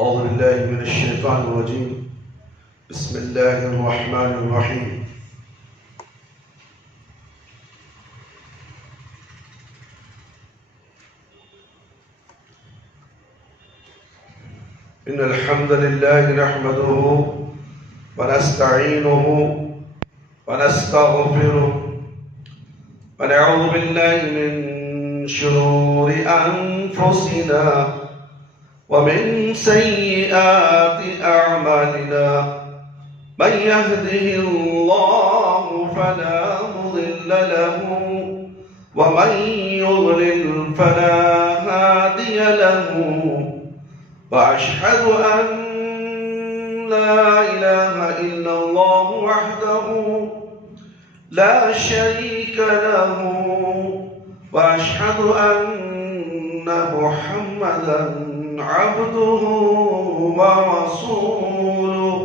أعوذ بالله من الشيطان الرجيم. بسم الله الرحمن الرحيم. إن الحمد لله نحمده ونستعينه ونستغفره ونعوذ بالله من شرور أنفسنا ومن سيئات أعمالنا. من يهده الله فلا مضل له ومن يضلل فلا هادي له. وأشهد أن لا إله إلا الله وحده لا شريك له وأشهد أن محمدا عبده ورسوله.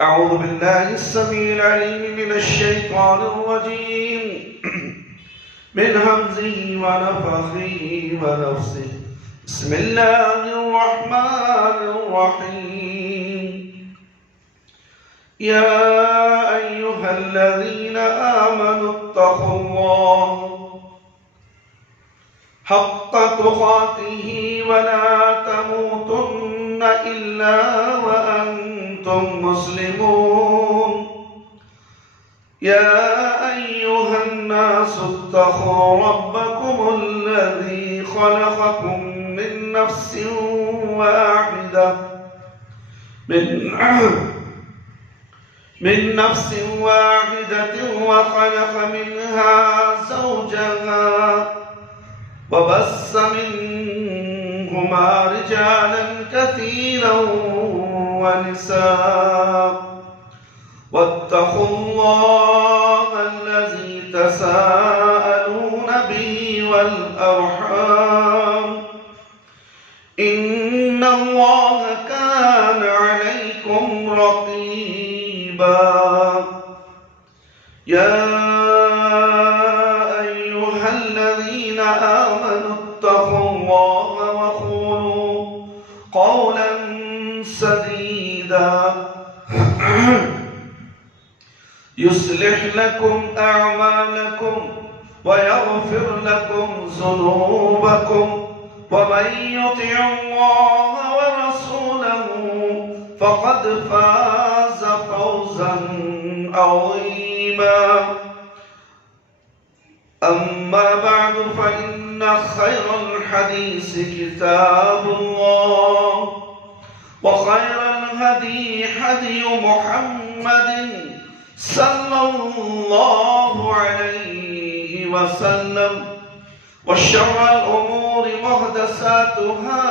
أعوذ بالله السميع العليم من الشيطان الرجيم من همزه ونفخه ونفسه. بسم الله الرحمن الرحيم. يا أيها الذين آمنوا اتقوا الله حق تقاته ولا تموتن إلا وأنتم مسلمون. يا أيها الناس اتقوا ربكم الذي خلقكم من نفس واحدة وخلق منها زوجها وبث منهما رجالا كثيرا ونساء. واتقوا الله الذي تساءلون به والأرحام إن الله كان عليكم رقيبا. يا أيها الذين آمنوا اتقوا الله وقولوا قولا سديدا يصلح لكم أعمالكم ويغفر لكم ذنوبكم ومن يطع الله ورسوله فقد فاز فوزا عظيما. أما بعد فإن خير الحديث كتاب الله وخير الهدي هدي محمد صلى الله عليه وسلم. وشر الأمور محدثاتها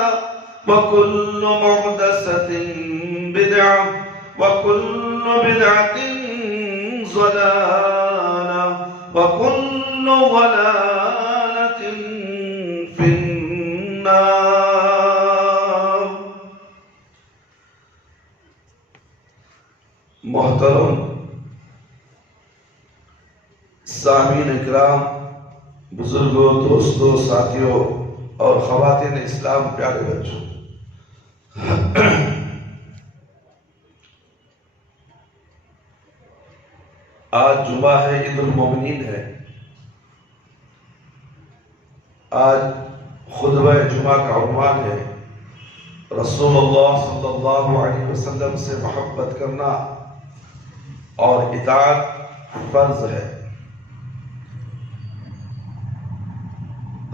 وكل محدثة بدعة وكل بدعة ضلالة وكل ضلالة في النار. محترم سامعین اکرام، بزرگوں، دوستوں، ساتھیوں اور خواتین اسلام، پیارے بچوں، آج جمعہ ہے، عید المومنین ہے. آج خطبہ جمعہ کا عنوان ہے رسول اللہ صلی اللہ علیہ وسلم سے محبت کرنا اور اطاعت فرض ہے.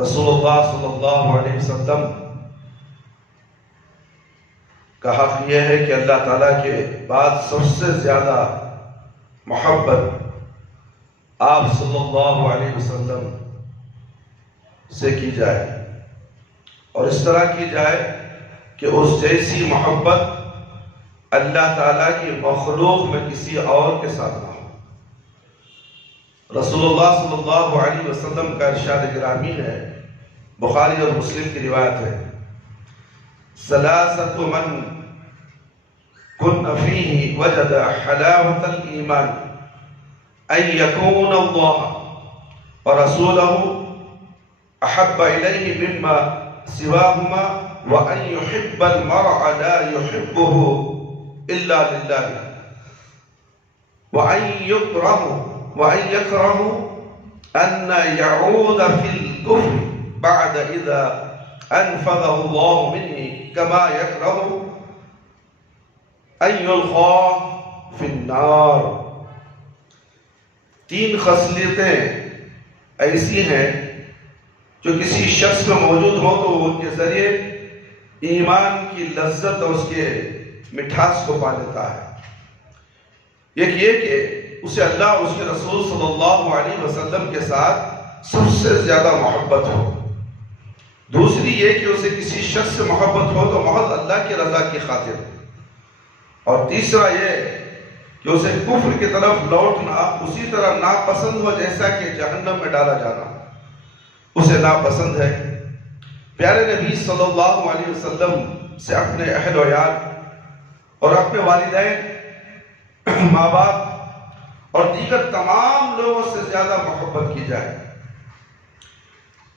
رسول اللہ صلی اللہ علیہ وسلم کا حق یہ ہے کہ اللہ تعالیٰ کے بعد سب سے زیادہ محبت آپ صلی اللہ علیہ وسلم سے کی جائے، اور اس طرح کی جائے کہ اس جیسی محبت اللہ تعالیٰ کی مخلوق میں کسی اور کے ساتھ نہ ہو. رسول اللہ صلی اللہ علیہ وسلم کا ارشاد گرامی ہے، بخاری اور مسلم کی روایت ہے، ثلاثۃ من کن فیہ وجد حلاوۃ الایمان ان یکون اللہ ورسولہ احب الیہ مما سواہما وَأَن يُحِبَّ الْمَرْءَ لَا يُحِبُّهُ إِلَّا لِلَّهِ وَأَن يَكْرَهُ أَن يَعُودَ فِي الْكُفْرِ بَعْدَ إِذَا أَنْفَذَهُ اللَّهُ مِنْهِ كَمَا يَكْرَهُ أَن يُلْقَى فِي النَّارِ۔ 3 خصلتیں ایسی ہیں جو کسی شخص میں موجود ہو تو وہ ان کے ذریعے ایمان کی لذت اور اس کے مٹھاس کو پا لیتا ہے۔ ایک یہ کہ اسے اللہ اور اس کے رسول صلی اللہ علیہ وسلم کے ساتھ سب سے زیادہ محبت ہو۔ دوسری یہ کہ اسے کسی شخص سے محبت ہو تو محض اللہ کی رضا کی خاطر۔ اور تیسرا یہ کہ اسے کفر کی طرف لوٹنا اسی طرح ناپسند ہو جیسا کہ جہنم میں ڈالا جانا اسے ناپسند ہے۔ پیارے نبی صلی اللہ علیہ وسلم سے اپنے اہل و عیال اور اپنے والدین، ماں باپ اور دیگر تمام لوگوں سے زیادہ محبت کی جائے۔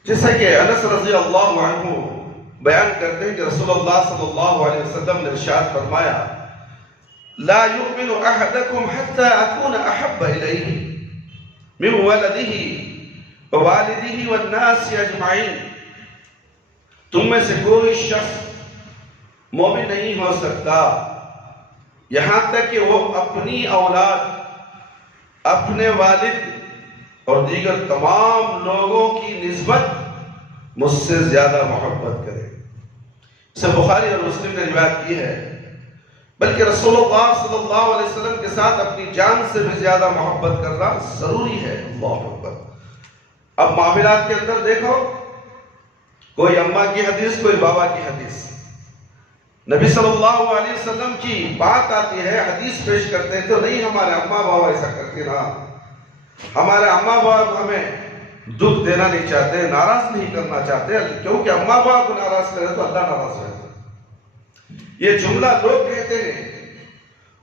جیسا کہ انس رضی اللہ عنہ بیان کرتے ہیں کہ رسول اللہ صلی اللہ علیہ وسلم نے ارشاد فرمایا: لا يؤمن احدكم حتى اكون احب اليه من ولده ووالده والناس اجمعین۔ تم میں سے کوئی شخص مومن نہیں ہو سکتا یہاں تک کہ وہ اپنی اولاد، اپنے والد اور دیگر تمام لوگوں کی نسبت مجھ سے زیادہ محبت کرے۔ اسے بخاری اور مسلم نے روایت کی ہے۔ بلکہ رسول اللہ صلی اللہ علیہ وسلم کے ساتھ اپنی جان سے بھی زیادہ محبت کرنا ضروری ہے۔ اللہ اکبر۔ اب معاملات کے اندر دیکھو، کوئی اماں کی حدیث، کوئی بابا کی حدیث، نبی صلی اللہ علیہ وسلم کی بات آتی ہے، حدیث پیش کرتے ہیں تو نہیں ہمارے اماں بابا ایسا کرتے نا، ہمارے اماں بابا ہمیں دکھ دینا نہیں چاہتے، ناراض نہیں کرنا چاہتے، کیونکہ اماں بابا کو ناراض کرے تو اللہ ناراض ہو جاتا ہے۔ یہ جملہ لوگ کہتے ہیں،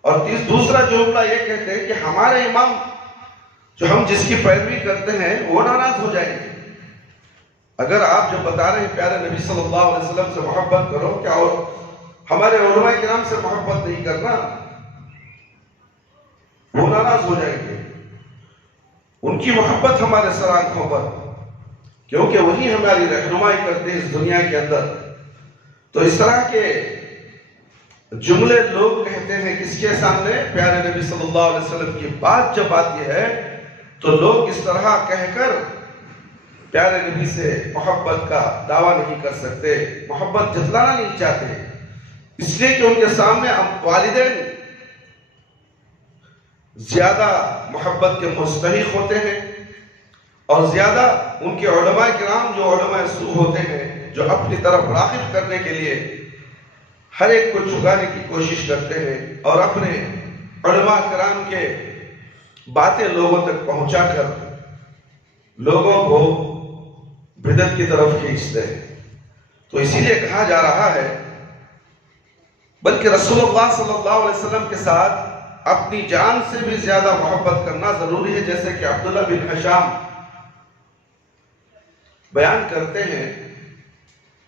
اور دوسرا جملہ یہ کہتے ہیں کہ ہمارے امام جو ہم جس کی پیروی کرتے ہیں وہ ناراض ہو جائیں گے۔ اگر آپ جو بتا رہے ہیں پیارے نبی صلی اللہ علیہ وسلم سے محبت کرو، کیا اور ہمارے علماء کرام سے محبت نہیں کرنا؟ وہ ناراض ہو جائیں گے۔ ان کی محبت ہمارے سر آنکھوں پر، کیونکہ وہی ہماری رہنمائی کرتے ہیں اس دنیا کے اندر۔ تو اس طرح کے جملے لوگ کہتے ہیں کس کے سامنے؟ پیارے نبی صلی اللہ علیہ وسلم کی بات جب آتی ہے تو لوگ اس طرح کہہ کر پیارے نبی سے محبت کا دعویٰ نہیں کر سکتے، محبت جتلانا نہیں چاہتے، اس لیے کہ ان کے سامنے والدین زیادہ محبت کے مستحق ہوتے ہیں، اور زیادہ ان کے علماء کرام جو علماء سوء ہوتے ہیں، جو اپنی طرف راغب کرنے کے لیے ہر ایک کو جھکانے کی کوشش کرتے ہیں اور اپنے علماء کرام کے باتیں لوگوں تک پہنچا کر لوگوں کو بدعت کی طرف کھینچتے ہیں۔ تو اسی لیے کہا جا رہا ہے، بلکہ رسول اللہ صلی اللہ علیہ وسلم کے ساتھ اپنی جان سے بھی زیادہ محبت کرنا ضروری ہے، جیسے کہ عبداللہ بن حشام بیان کرتے ہیں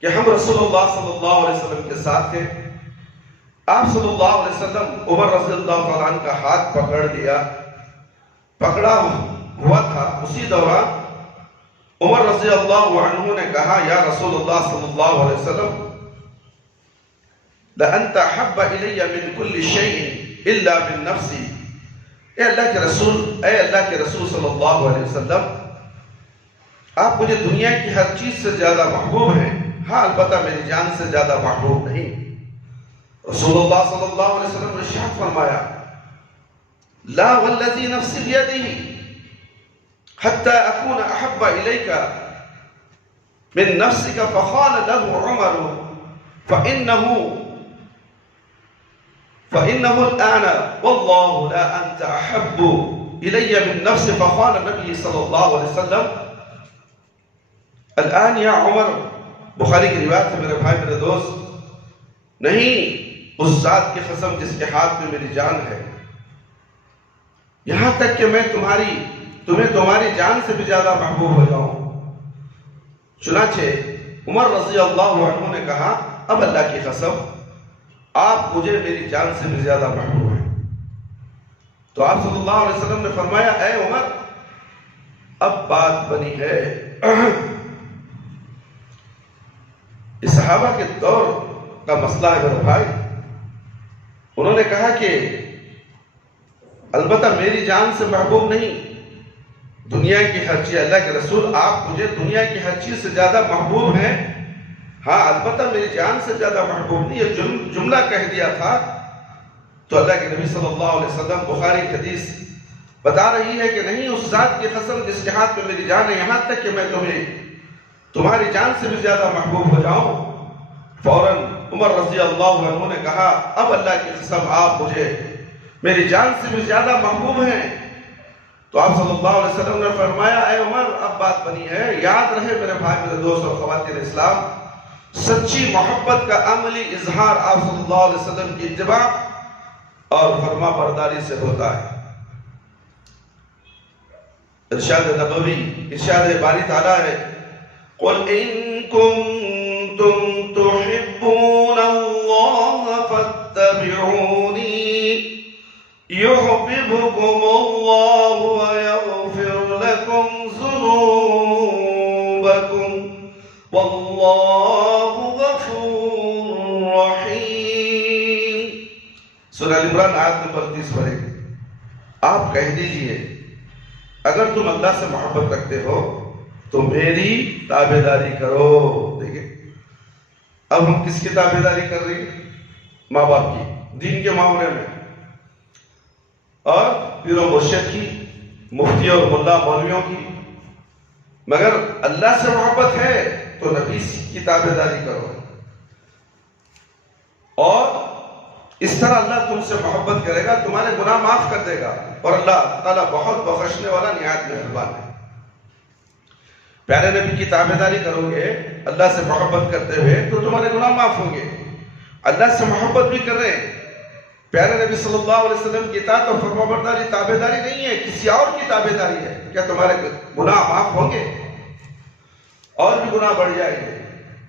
کہ ہم رسول اللہ صلی اللہ علیہ وسلم کے ساتھ تھے، آپ صلی اللہ علیہ وسلم عمر رضی اللہ تعالیٰ عنہ کا ہاتھ پکڑا ہوا تھا۔ اسی دوران عمر رضی اللہ عنہ نے کہا: یا رسول اللہ صلی اللہ علیہ وسلم، لَأَنْتَ أَحَبَّ إِلَيَّ مِنْ كُلِّ شَيْءٍ إِلَّا مِنْ نَفْسِي۔ اے اللہ کے رسول صلی اللہ علیہ وسلم، آپ مجھے دنیا کی ہر چیز سے زیادہ محبوب ہیں، ہاں البتہ میری جان سے زیادہ محبوب نہیں۔ رسول اللہ صلی اللہ علیہ وسلم نے ارشاد فرمایا: لا والذی نفسی بیدہ حتی اکون احب الیک من نفسک، فقال له عمر فإنه الآن والله لا أنت أحب إلي من نفسي، فقال النبي صلى الله عليه وسلم: الآن یا عمر۔ بخاری کی روایت ہے میرے بھائی میرے دوست، نہیں اس ذات کی قسم جس کے ہاتھ میں میری جان ہے، یہاں تک کہ میں تمہیں تمہاری جان سے بھی زیادہ محبوب ہو جاؤں۔ چنانچہ عمر رضی اللہ عنہ نے کہا: اب اللہ کی قسم آپ مجھے میری جان سے بھی زیادہ محبوب ہیں۔ تو آپ صلی اللہ علیہ وسلم نے فرمایا اے عمر اب بات بنی ہے۔ اس صحابہ کے دور کا مسئلہ ہے میرے بھائی۔ انہوں نے کہا کہ البتہ میری جان سے محبوب نہیں، دنیا کی ہر چیز، اللہ کے رسول آپ مجھے دنیا کی ہر چیز سے زیادہ محبوب ہیں، ہاں البتہ میری جان سے زیادہ محبوب نہیں۔ یہ جملہ کہہ دیا تھا تو اللہ کے نبی صلی اللہ علیہ وسلم بخاری کی حدیث بتا رہی ہے کہ نہیں، اس ذات کی قسم جس کے ہاتھ میں میری جان ہے، یہاں تک کہ میں تمہاری جان سے بھی زیادہ محبوب ہو جاؤں۔ فوراً عمر رضی اللہ عنہ نے کہا اب اللہ کی قسم آپ مجھے میری جان سے بھی زیادہ محبوب ہیں۔ تو آپ صلی اللہ علیہ وسلم نے فرمایا اے عمر اب بات بنی ہے، یاد رہے میرے بھائی میرے دوست اور خواتین اسلام، سچی محبت کا عملی اظہار آپ صلی اللہ علیہ وسلم کی اتباع اور فرما برداری سے ہوتا ہے۔ ارشاد نبوی، ارشاد باری تعالیٰ ہے قُلْ إِن كُنتُمْ تُحِبُّونَ اللَّهَ فَاتَّبِعُونِي يُحْبِبْكُمُ اللَّهُ وَيَغْفِرْ لَكُمْ ذُنُوبَكُمْ وَاللَّهُ غَفُورٌ رَحِيمٌ۔ سورہ عمران آیت نمبر 30 پڑھیں۔ آپ کہہ دیجئے اگر تم اللہ سے محبت رکھتے ہو تو میری تابعداری کرو۔ دیکھیں اب ہم کس کی تابعداری کر رہی ہیں؟ ماں باپ کی، دین کے معاملے میں، اور پیر و مرشد کی، مفتی اور ملا مولویوں کی۔ مگر اللہ سے محبت ہے تو نبی کی تابعداری کرو، اور اس طرح اللہ تم سے محبت کرے گا، تمہارے گناہ معاف کر دے گا، اور اللہ تعالیٰ بہت بخشنے والا نہایت مہربان ہے۔ پیارے نبی کی تابعداری کرو گے اللہ سے محبت کرتے ہوئے تو تمہارے گناہ معاف ہوں گے۔ اللہ سے محبت بھی کر رہے ہیں، پیارے نبی صلی اللہ علیہ وسلم کی اطاعت اور فرمانبرداری تابعداری نہیں ہے، کسی اور کی تابعداری ہے، کیا تمہارے گناہ معاف ہوں گے؟ اور بھی گناہ بڑھ جائیں گے۔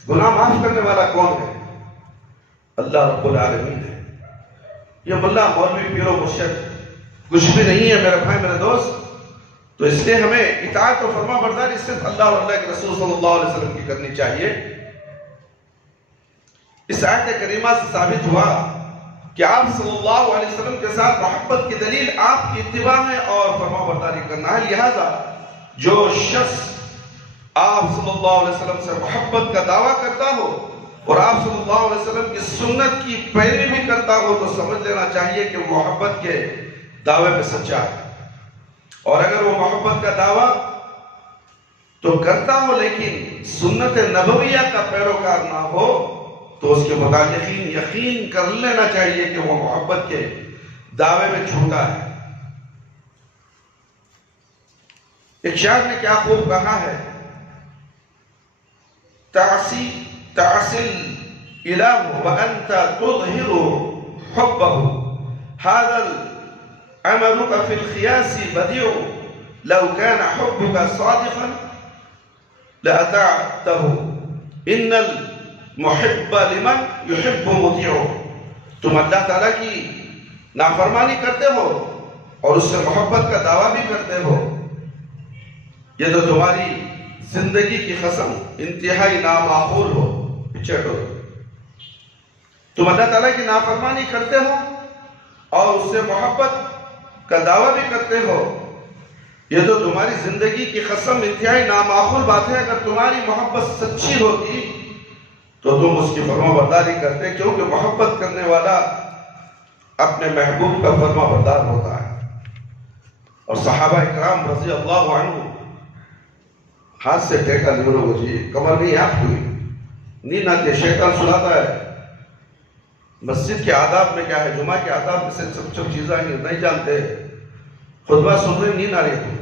گناہ معاف کرنے والا کون ہے؟ اللہ رب العالمین ہے۔ یہ ملا مولوی پیر و مرشد کچھ بھی نہیں ہے میرے بھائی میرے دوست۔ تو اس لیے ہمیں اطاعت و فرما برداری صرف اللہ اور اللہ کے رسول صلی اللہ علیہ وسلم کی کرنی چاہیے۔ اس آیت کریمہ سے ثابت ہوا کہ آپ صلی اللہ علیہ وسلم کے ساتھ محبت کی دلیل آپ کی اتباع ہے اور فرما برداری کرنا ہے۔ لہذا جو شخص آپ صلی اللہ علیہ وسلم سے محبت کا دعویٰ کرتا ہو اور آپ صلی اللہ علیہ وسلم کی سنت کی پیروی بھی کرتا ہو تو سمجھ لینا چاہیے کہ وہ محبت کے دعوے میں سچا ہے۔ اور اگر وہ محبت کا دعویٰ تو کرتا ہو لیکن سنت نبویہ کا پیروکار نہ ہو تو اس کے متعلقین یقین کر لینا چاہیے کہ وہ محبت کے دعوے میں جھوٹا ہے۔ ایک شاعر نے کیا خوب کہا ہے، تعصی الإله وأنت تظهر حبه هذا عملك في الخياس بديع لو كان حبك صادقا لأطعته إن المحب لمن يحب مطيع۔ تم اللہ تعالیٰ کی نافرمانی کرتے ہو اور اس سے محبت کا دعویٰ بھی کرتے ہو، یہ تو تمہاری زندگی کی قسم انتہائی نامعقول ہو، پچھٹ ہو۔ تم اللہ تعالیٰ کی نافرمانی کرتے ہو اور اس سے محبت کا دعویٰ بھی کرتے ہو، یہ تو تمہاری زندگی کی قسم انتہائی نامعقول بات ہے۔ اگر تمہاری محبت سچی ہوتی تو تم اس کی فرما برداری کرتے، کیونکہ محبت کرنے والا اپنے محبوب کا فرما بردار ہوتا ہے۔ اور صحابہ اکرام رضی اللہ عنہ ہاتھ سے ٹیکا لیے لوگوں جی کمر نہیں آپ ہوئی، نیند آتی ہے، شیطان سلاتا ہے۔ مسجد کے آداب میں کیا ہے، جمعہ کے آداب میں سے سب چیزیں نہیں جانتے، خطبہ سن رہے نیند آ رہی ہے،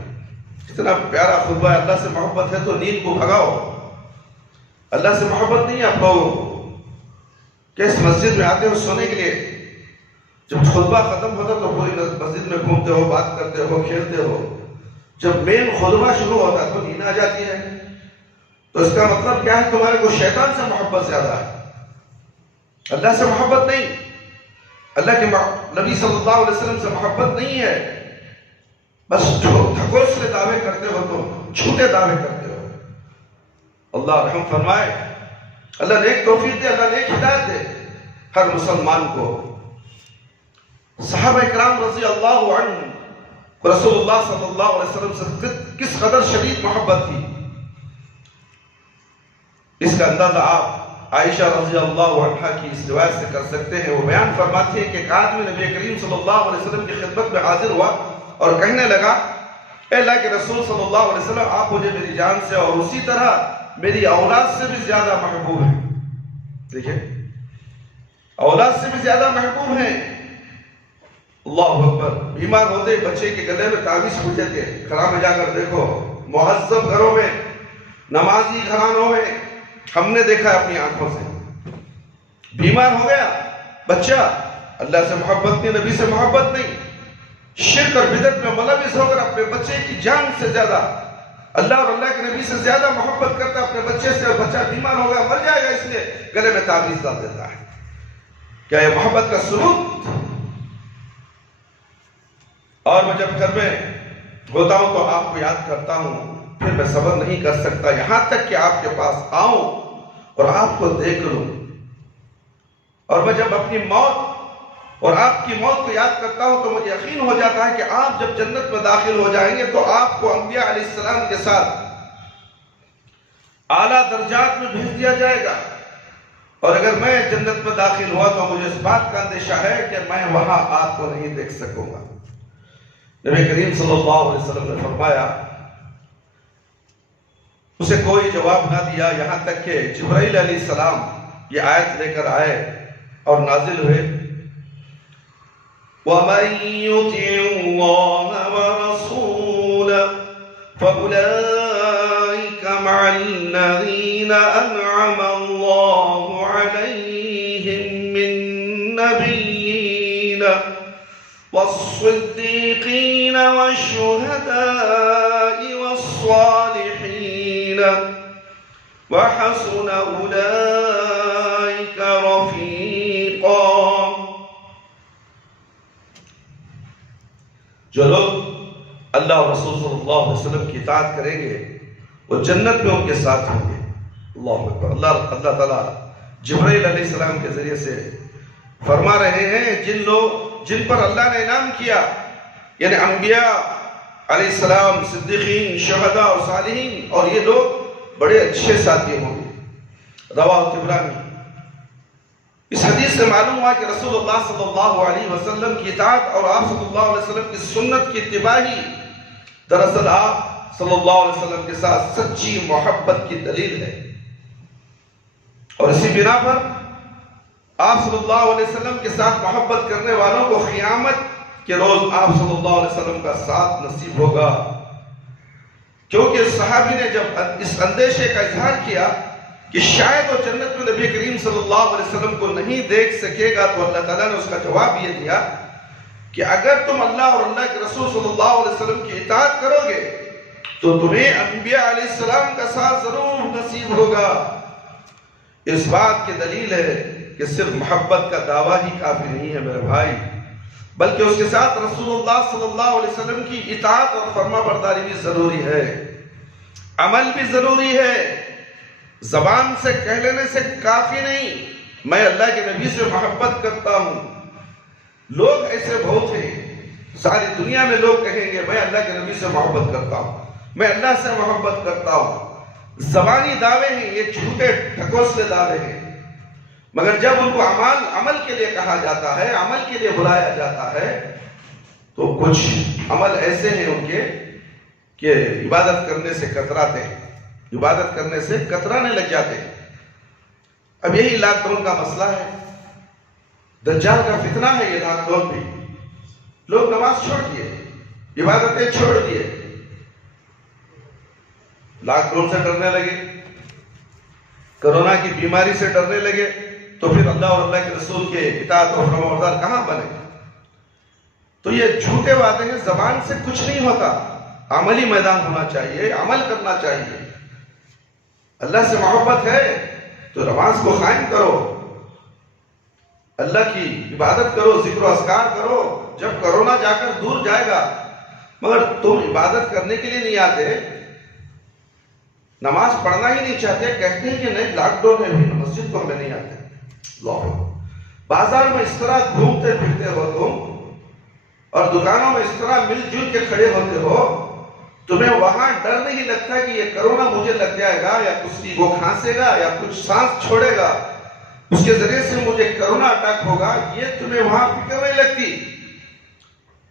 کتنا پیارا خطبہ ہے، اللہ سے محبت ہے تو نیند کو بھگاؤ۔ اللہ سے محبت نہیں ہے آپ لوگوں کو کہ اس مسجد میں آتے ہو سونے کے لیے، جب خطبہ ختم ہوتا تو پوری مسجد میں گھومتے ہو، بات کرتے ہو، کھیلتے ہو، جب مین خطبہ شروع ہوتا تو نیند آ جاتی ہے۔ تو اس کا مطلب کیا ہے، تمہارے کو شیطان سے محبت زیادہ ہے۔ اللہ سے محبت نہیں، اللہ کے نبی صلی اللہ علیہ وسلم سے محبت نہیں ہے، بس ڈھکوسلے دعوے کرتے ہو، تم جھوٹے دعوے کرتے ہو۔ اللہ رحم فرمائے، اللہ نیک توفیق دے، اللہ نیک ہدایت دے ہر مسلمان کو۔ صحابہ اکرام رضی اللہ عنہ رسول اللہ صلی اللہ علیہ وسلم سے کس قدر شدید محبت تھی، اس کا اندازہ آپ عائشہ رضی اللہ عنہ کی اس روایت سے کر سکتے ہیں۔ وہ بیان فرماتی ہیں کہ ایک آدمی نبی کریم صلی اللہ علیہ وسلم کی خدمت میں حاضر ہوا اور کہنے لگا، اے اللہ کے رسول صلی اللہ علیہ وسلم، آپ مجھے میری جان سے اور اسی طرح میری اولاد سے بھی زیادہ محبوب ہیں۔ دیکھیں، اولاد سے بھی زیادہ محبوب ہیں۔ اللہ اکبر۔ بیمار ہوتے بچے کے گلے میں تعویذ پوچھتے تھے، گھر میں جا کر دیکھو، مہذب گھروں میں، نمازی گھرانوں میں ہم نے دیکھا اپنی آنکھوں سے، بیمار ہو گیا بچہ، اللہ سے محبت نہیں، نبی سے محبت نہیں، شرک اور بدعت میں ملوث ہو کر اپنے بچے کی جان سے زیادہ اللہ اور اللہ کے نبی سے زیادہ محبت کرتا اپنے بچے سے، اور بچہ بیمار ہو گیا، مر جائے گا، اس لیے گلے میں تعویذ ڈال دیتا ہے۔ کیا یہ محبت کا ثبوت؟ اور میں جب گھر میں ہوتا ہوں تو آپ کو یاد کرتا ہوں، پھر میں صبر نہیں کر سکتا یہاں تک کہ آپ کے پاس آؤں اور آپ کو دیکھ لوں، اور میں جب اپنی موت اور آپ کی موت کو یاد کرتا ہوں تو مجھے یقین ہو جاتا ہے کہ آپ جب جنت میں داخل ہو جائیں گے تو آپ کو انبیاء علیہ السلام کے ساتھ اعلیٰ درجات میں بھیج دیا جائے گا، اور اگر میں جنت میں داخل ہوا تو مجھے اس بات کا اندیشہ ہے کہ میں وہاں آپ کو نہیں دیکھ سکوں گا۔ نبی کریم صلی اللہ علیہ وسلم نے فرمایا، اسے کوئی جواب نہ دیا یہاں تک کہ جبرائیل علیہ السلام یہ آیت لے کر آئے اور نازل ہوئے، وَمَن يُطِعِ اللَّهَ وَرَسُولَهُ فَأُولَئِكَ مَعَ الَّذِينَ أَنْعَمَ اللَّهُ عَلَيْهِم مِّن النَّبِيِّينَ وَالصِّدِّيقِينَ وَالشُّهَدَاءِ وَالصَّالِحِينَ وَحَسُنَ أُولَئِكَ رَفِيقًا۔ جو لوگ اللہ اور رسول صلی اللہ علیہ وسلم کی اطاعت کریں گے وہ جنت میں ان کے ساتھ ہوں گے۔ اللہ اکبر۔ اللہ تعالیٰ جبرائیل علیہ السلام کے ذریعے سے فرما رہے ہیں، جن پر اللہ نے انعام کیا، یعنی انبیاء علیہ السلام، صدیقین، شہداء اور صالحین، اور یہ لوگ بڑے اچھے ساتھی ہوں گے۔ رواہ طبرانی۔ اس حدیث سے معلوم ہوا کہ رسول اللہ صلی اللہ علیہ وسلم کی اطاعت اور آپ صلی اللہ علیہ وسلم کی سنت کی اتباع ہی دراصل آپ صلی اللہ علیہ وسلم کے ساتھ سچی محبت کی دلیل ہے، اور اسی بنا پر آپ صلی اللہ علیہ وسلم کے ساتھ محبت کرنے والوں کو قیامت کے روز آپ صلی اللہ علیہ وسلم کا ساتھ نصیب ہوگا، کیونکہ صحابی نے جب اس اندیشے کا اظہار کیا کہ شاید وہ جنت میں نبی کریم صلی اللہ علیہ وسلم کو نہیں دیکھ سکے گا، تو اللہ تعالیٰ نے اس کا جواب یہ دیا کہ اگر تم اللہ اور اللہ کے رسول صلی اللہ علیہ وسلم کی اطاعت کرو گے تو تمہیں انبیاء علیہ السلام کا ساتھ ضرور نصیب ہوگا۔ اس بات کی دلیل ہے کہ صرف محبت کا دعویٰ ہی کافی نہیں ہے میرے بھائی، بلکہ اس کے ساتھ رسول اللہ صلی اللہ علیہ وسلم کی اطاعت اور فرما برداری بھی ضروری ہے، عمل بھی ضروری ہے۔ زبان سے کہہ لینے سے کافی نہیں میں اللہ کے نبی سے محبت کرتا ہوں۔ لوگ ایسے بہت ہیں، ساری دنیا میں لوگ کہیں گے میں اللہ کے نبی سے محبت کرتا ہوں، میں اللہ سے محبت کرتا ہوں۔ زبانی دعوے ہیں، یہ جھوٹے ڈھکوسلے دعوے ہیں، مگر جب ان کو عمل کے لیے کہا جاتا ہے، عمل کے لیے بلایا جاتا ہے، تو کچھ عمل ایسے ہیں ان کے کہ عبادت کرنے سے کتراتے ہیں، عبادت کرنے سے کترانے لگ جاتے ہیں۔ اب یہی لاک ڈاؤن کا مسئلہ ہے، دجال کا فتنہ ہے یہ لاک ڈاؤن بھی۔ لوگ نماز چھوڑ دیے، عبادتیں چھوڑ دیے، لاک ڈاؤن سے ڈرنے لگے، کرونا کی بیماری سے ڈرنے لگے، تو پھر اللہ اور اللہ کے رسول کے اطاعت اور فرمانبردار کہاں بنے؟ تو یہ جھوٹے وعدے ہیں، زبان سے کچھ نہیں ہوتا، عملی میدان ہونا چاہیے، عمل کرنا چاہیے۔ اللہ سے محبت ہے تو نماز کو قائم کرو، اللہ کی عبادت کرو، ذکر و اذکار کرو، جب کرونا جا کر دور جائے گا۔ مگر تم عبادت کرنے کے لیے نہیں آتے، نماز پڑھنا ہی نہیں چاہتے، کہتے ہیں کہ نہیں لاک ڈاؤن ہے، مسجد کو ہمیں نہیں آتے۔ اللہ، بازار میں اس طرح گھومتے پھرتے ہو تم، اور دکانوں میں اس طرح مل جل کے کھڑے ہوتے ہو، تمہیں وہاں ڈر نہیں لگتا کہ یہ کرونا مجھے لگ جائے گا، یا کسی کو کھانسے گا، یا کچھ سانس چھوڑے گا، اس کے ذریعے سے مجھے کرونا اٹیک ہوگا، یہ تمہیں وہاں فکر نہیں لگتی۔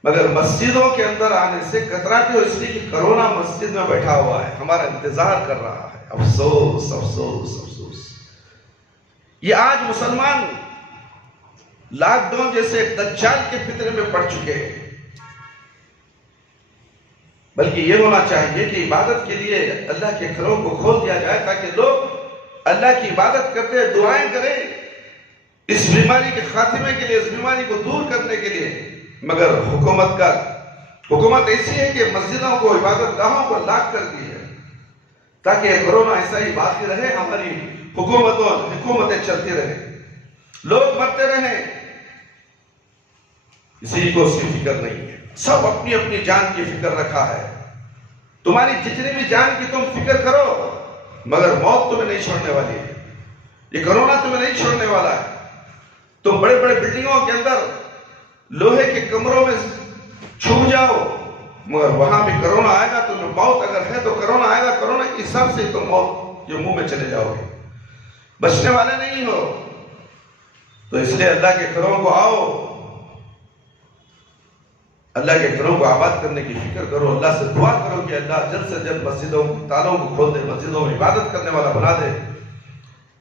مگر مسجدوں کے اندر آنے سے کتراتے ہو، اس لیے کہ کرونا مسجد میں بیٹھا ہوا ہے، ہمارا انتظار کر رہا ہے۔ افسوس افسوس افسوس، یہ آج مسلمان لاک ڈاؤن جیسے ایک دجال کے فتنے میں پڑ چکے ہیں۔ بلکہ یہ ہونا چاہیے کہ عبادت کے لیے اللہ کے گھروں کو کھول دیا جائے، تاکہ لوگ اللہ کی عبادت کرتے دعائیں کریں اس بیماری کے خاتمے کے لیے، اس بیماری کو دور کرنے کے لیے۔ مگر حکومت ایسی ہے کہ مسجدوں کو، عبادت گاہوں کو لاک کر دی ہے، تاکہ کرونا ایسا ہی باقی رہے، ہماری حکومتیں چلتی رہیں، لوگ مرتے رہیں، کسی کو اس کی فکر نہیں ہے۔ سب اپنی اپنی جان کی فکر رکھا ہے۔ تمہاری جتنی بھی جان کی تم فکر کرو، مگر موت تمہیں نہیں چھوڑنے والی ہے، یہ کرونا تمہیں نہیں چھوڑنے والا ہے۔ تم بڑے بڑے بلڈنگوں کے اندر لوہے کے کمروں میں چھپ جاؤ، مگر وہاں بھی کرونا آئے گا، تمہیں موت اگر ہے تو کرونا آئے گا، کرونا کے حساب سے تم موت یہ منہ میں چلے جاؤ گے، بچنے والے نہیں ہو۔ تو اس لیے اللہ کے گھروں کو آؤ، اللہ کے گھروں کو آباد کرنے کی فکر کرو، اللہ سے دعا کرو کہ اللہ جلد سے جلد مسجدوں کے تالوں کو کھول دے، مسجدوں میں عبادت کرنے والا بنا دے۔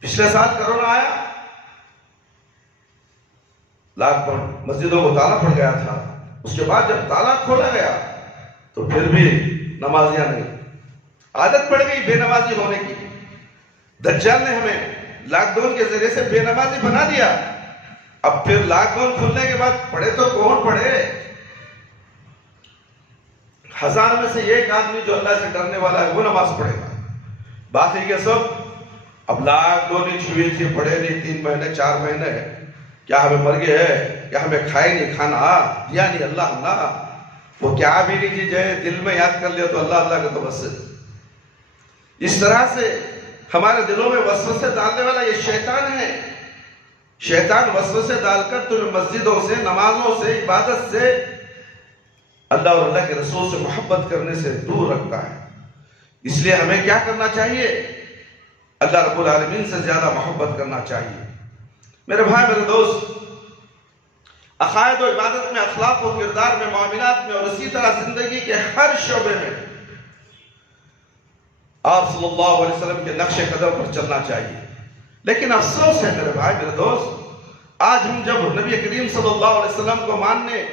پچھلے سال کرونا آیا، لاک ڈاؤن، مسجدوں کو تالا پڑ گیا تھا، اس کے بعد جب تالا کھولا گیا تو پھر بھی نمازیاں نہیں، عادت پڑ گئی بے نمازی ہونے کی۔ دجال نے ہمیں لاک ڈاؤن کے ذریعے سے بے نمازی بنا دیا۔ اب پھر لاک ڈاؤن کھلنے کے بعد پڑھے تو کون پڑھے؟ 1000 میں سے ایک آدمی جو اللہ سے ڈرنے والا ہے وہ نماز پڑھے گا، باقی کے سب اب لاک ڈاؤن ہی چھوئی تھی، پڑھے نہیں، 3 مہینے 4 مہینے، کیا ہمیں مر گئے ہے، کیا ہمیں کھائے نہیں کھانا دیا نہیں اللہ اللہ، وہ کیا بھی نہیں کی جائے، دل میں یاد کر لیا تو اللہ اللہ کا تو بس۔ اس طرح سے ہمارے دلوں میں وسوسے ڈالنے والا یہ شیطان ہے۔ شیطان وسوسے ڈال کر تمہیں مسجدوں سے، نمازوں سے، عبادت سے، اللہ اور اللہ کے رسول سے محبت کرنے سے دور رکھتا ہے۔ اس لیے ہمیں کیا کرنا چاہیے؟ اللہ رب العالمین سے زیادہ محبت کرنا چاہیے۔ میرے بھائی، میرے دوست، عقائد و عبادت میں، اخلاق و کردار میں، معاملات میں، اور اسی طرح زندگی کے ہر شعبے میں آپ صلی اللہ علیہ وسلم کے نقش قدم پر چلنا چاہیے۔ لیکن افسوس ہے میرے بھائی، میرے دوست، آج ہم جب نبی کریم صلی اللہ علیہ وسلم کو ماننے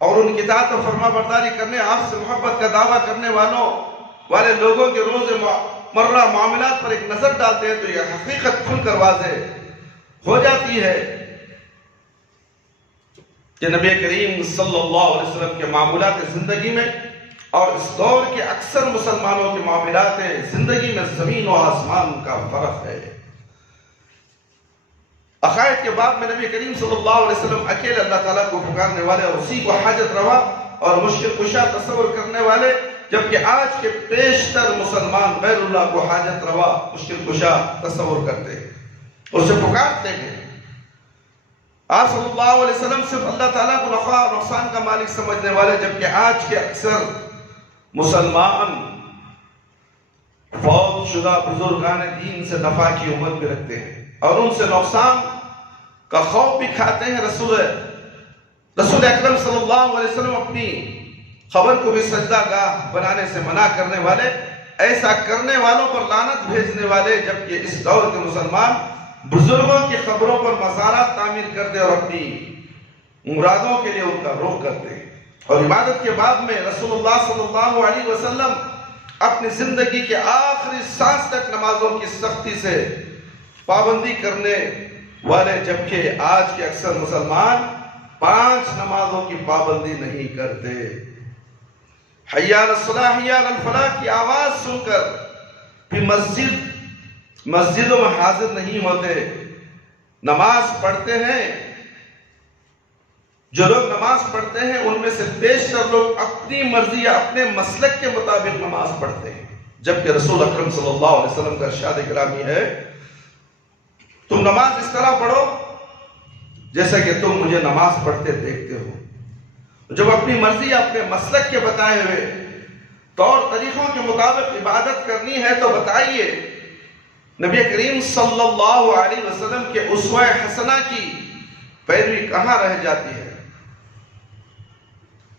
اور ان کی اطاعت و فرما برداری کرنے، آپ سے محبت کا دعویٰ کرنے والے لوگوں کے روز مرہ معاملات پر ایک نظر ڈالتے ہیں تو یہ حقیقت کھل کر واضح ہو جاتی ہے کہ نبی کریم صلی اللہ علیہ وسلم کے معاملات زندگی میں اور اس دور کے اکثر مسلمانوں کے معاملات زندگی میں زمین و آسمان کا فرق ہے۔ عقائد کے باب میں نبی کریم صلی اللہ علیہ وسلم اکیلے اللہ تعالیٰ کو پکارنے والے اور اسی کو حاجت روا اور مشکل کشا تصور کرنے والے، جبکہ آج کے بیشتر مسلمان غیر اللہ کو حاجت روا، مشکل کشا تصور کرتے ہیں، اسے پکارتے ہیں۔ آپ صلی اللہ علیہ وسلم صرف اللہ تعالیٰ کو نفع اور نقصان کا مالک سمجھنے والے، جبکہ آج کے اکثر مسلمان فوت شدہ بزرگان دین سے نفع کی امید بھی رکھتے ہیں اور ان سے نقصان کا خوف بھی کھاتے ہیں۔ رسول اکرم صلی اللہ علیہ وسلم اپنی خبر کو بھی سجدہ گاہ بنانے سے منع کرنے والے، ایسا کرنے والوں پر لعنت بھیجنے والے، جبکہ اس دور کے مسلمان بزرگوں کی خبروں پر مزارات تعمیر کرتے اور اپنی مرادوں کے لیے ان کا رخ کرتے ہیں۔ اور عبادت کے بعد میں رسول اللہ صلی اللہ علیہ وسلم اپنی زندگی کے آخری سانس تک نمازوں کی سختی سے پابندی کرنے والے، جبکہ آج کے اکثر مسلمان 5 نمازوں کی پابندی نہیں کرتے۔ حی علی الصلاۃ حی علی الفلاح کی آواز سن کر بھی مسجدوں میں حاضر نہیں ہوتے، نماز پڑھتے ہیں، جو لوگ نماز پڑھتے ہیں ان میں سے بیشتر لوگ اپنی مرضی یا اپنے مسلک کے مطابق نماز پڑھتے ہیں، جبکہ رسول اکرم صلی اللہ علیہ وسلم کا ارشاد گرامی ہے تم نماز اس طرح پڑھو جیسا کہ تم مجھے نماز پڑھتے دیکھتے ہو۔ جب اپنی مرضی یا اپنے مسلک کے بتائے ہوئے طور طریقوں کے مطابق عبادت کرنی ہے تو بتائیے نبی کریم صلی اللہ علیہ وسلم کے اسوہ حسنہ کی پیروی کہاں رہ جاتی ہے؟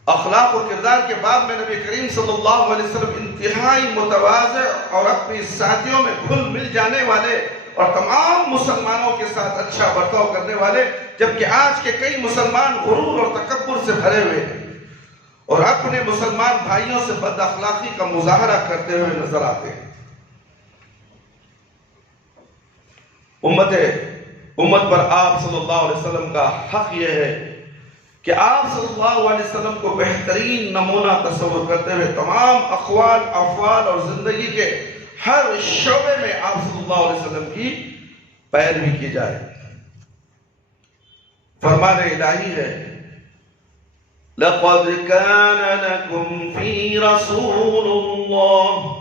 اخلاق و کردار کے باب میں نبی کریم صلی اللہ علیہ وسلم انتہائی متواضع اور اپنی ساتھیوں میں گھل مل جانے والے اور تمام مسلمانوں کے ساتھ اچھا برتاؤ کرنے والے، جبکہ آج کے کئی مسلمان غرور اور تکبر سے بھرے ہوئے ہیں اور اپنے مسلمان بھائیوں سے بد اخلاقی کا مظاہرہ کرتے ہوئے نظر آتے ہیں۔ امت پر آپ صلی اللہ علیہ وسلم کا حق یہ ہے کہ آپ صلی اللہ علیہ وسلم کو بہترین نمونہ تصور کرتے ہوئے تمام اقوال، افعال اور زندگی کے ہر شعبے میں آپ صلی اللہ علیہ وسلم کی پیروی کی جائے۔ فرمان الہی ہے لَقَدْ كَانَ لَكُمْ فِي رَسُولِ اللَّهِ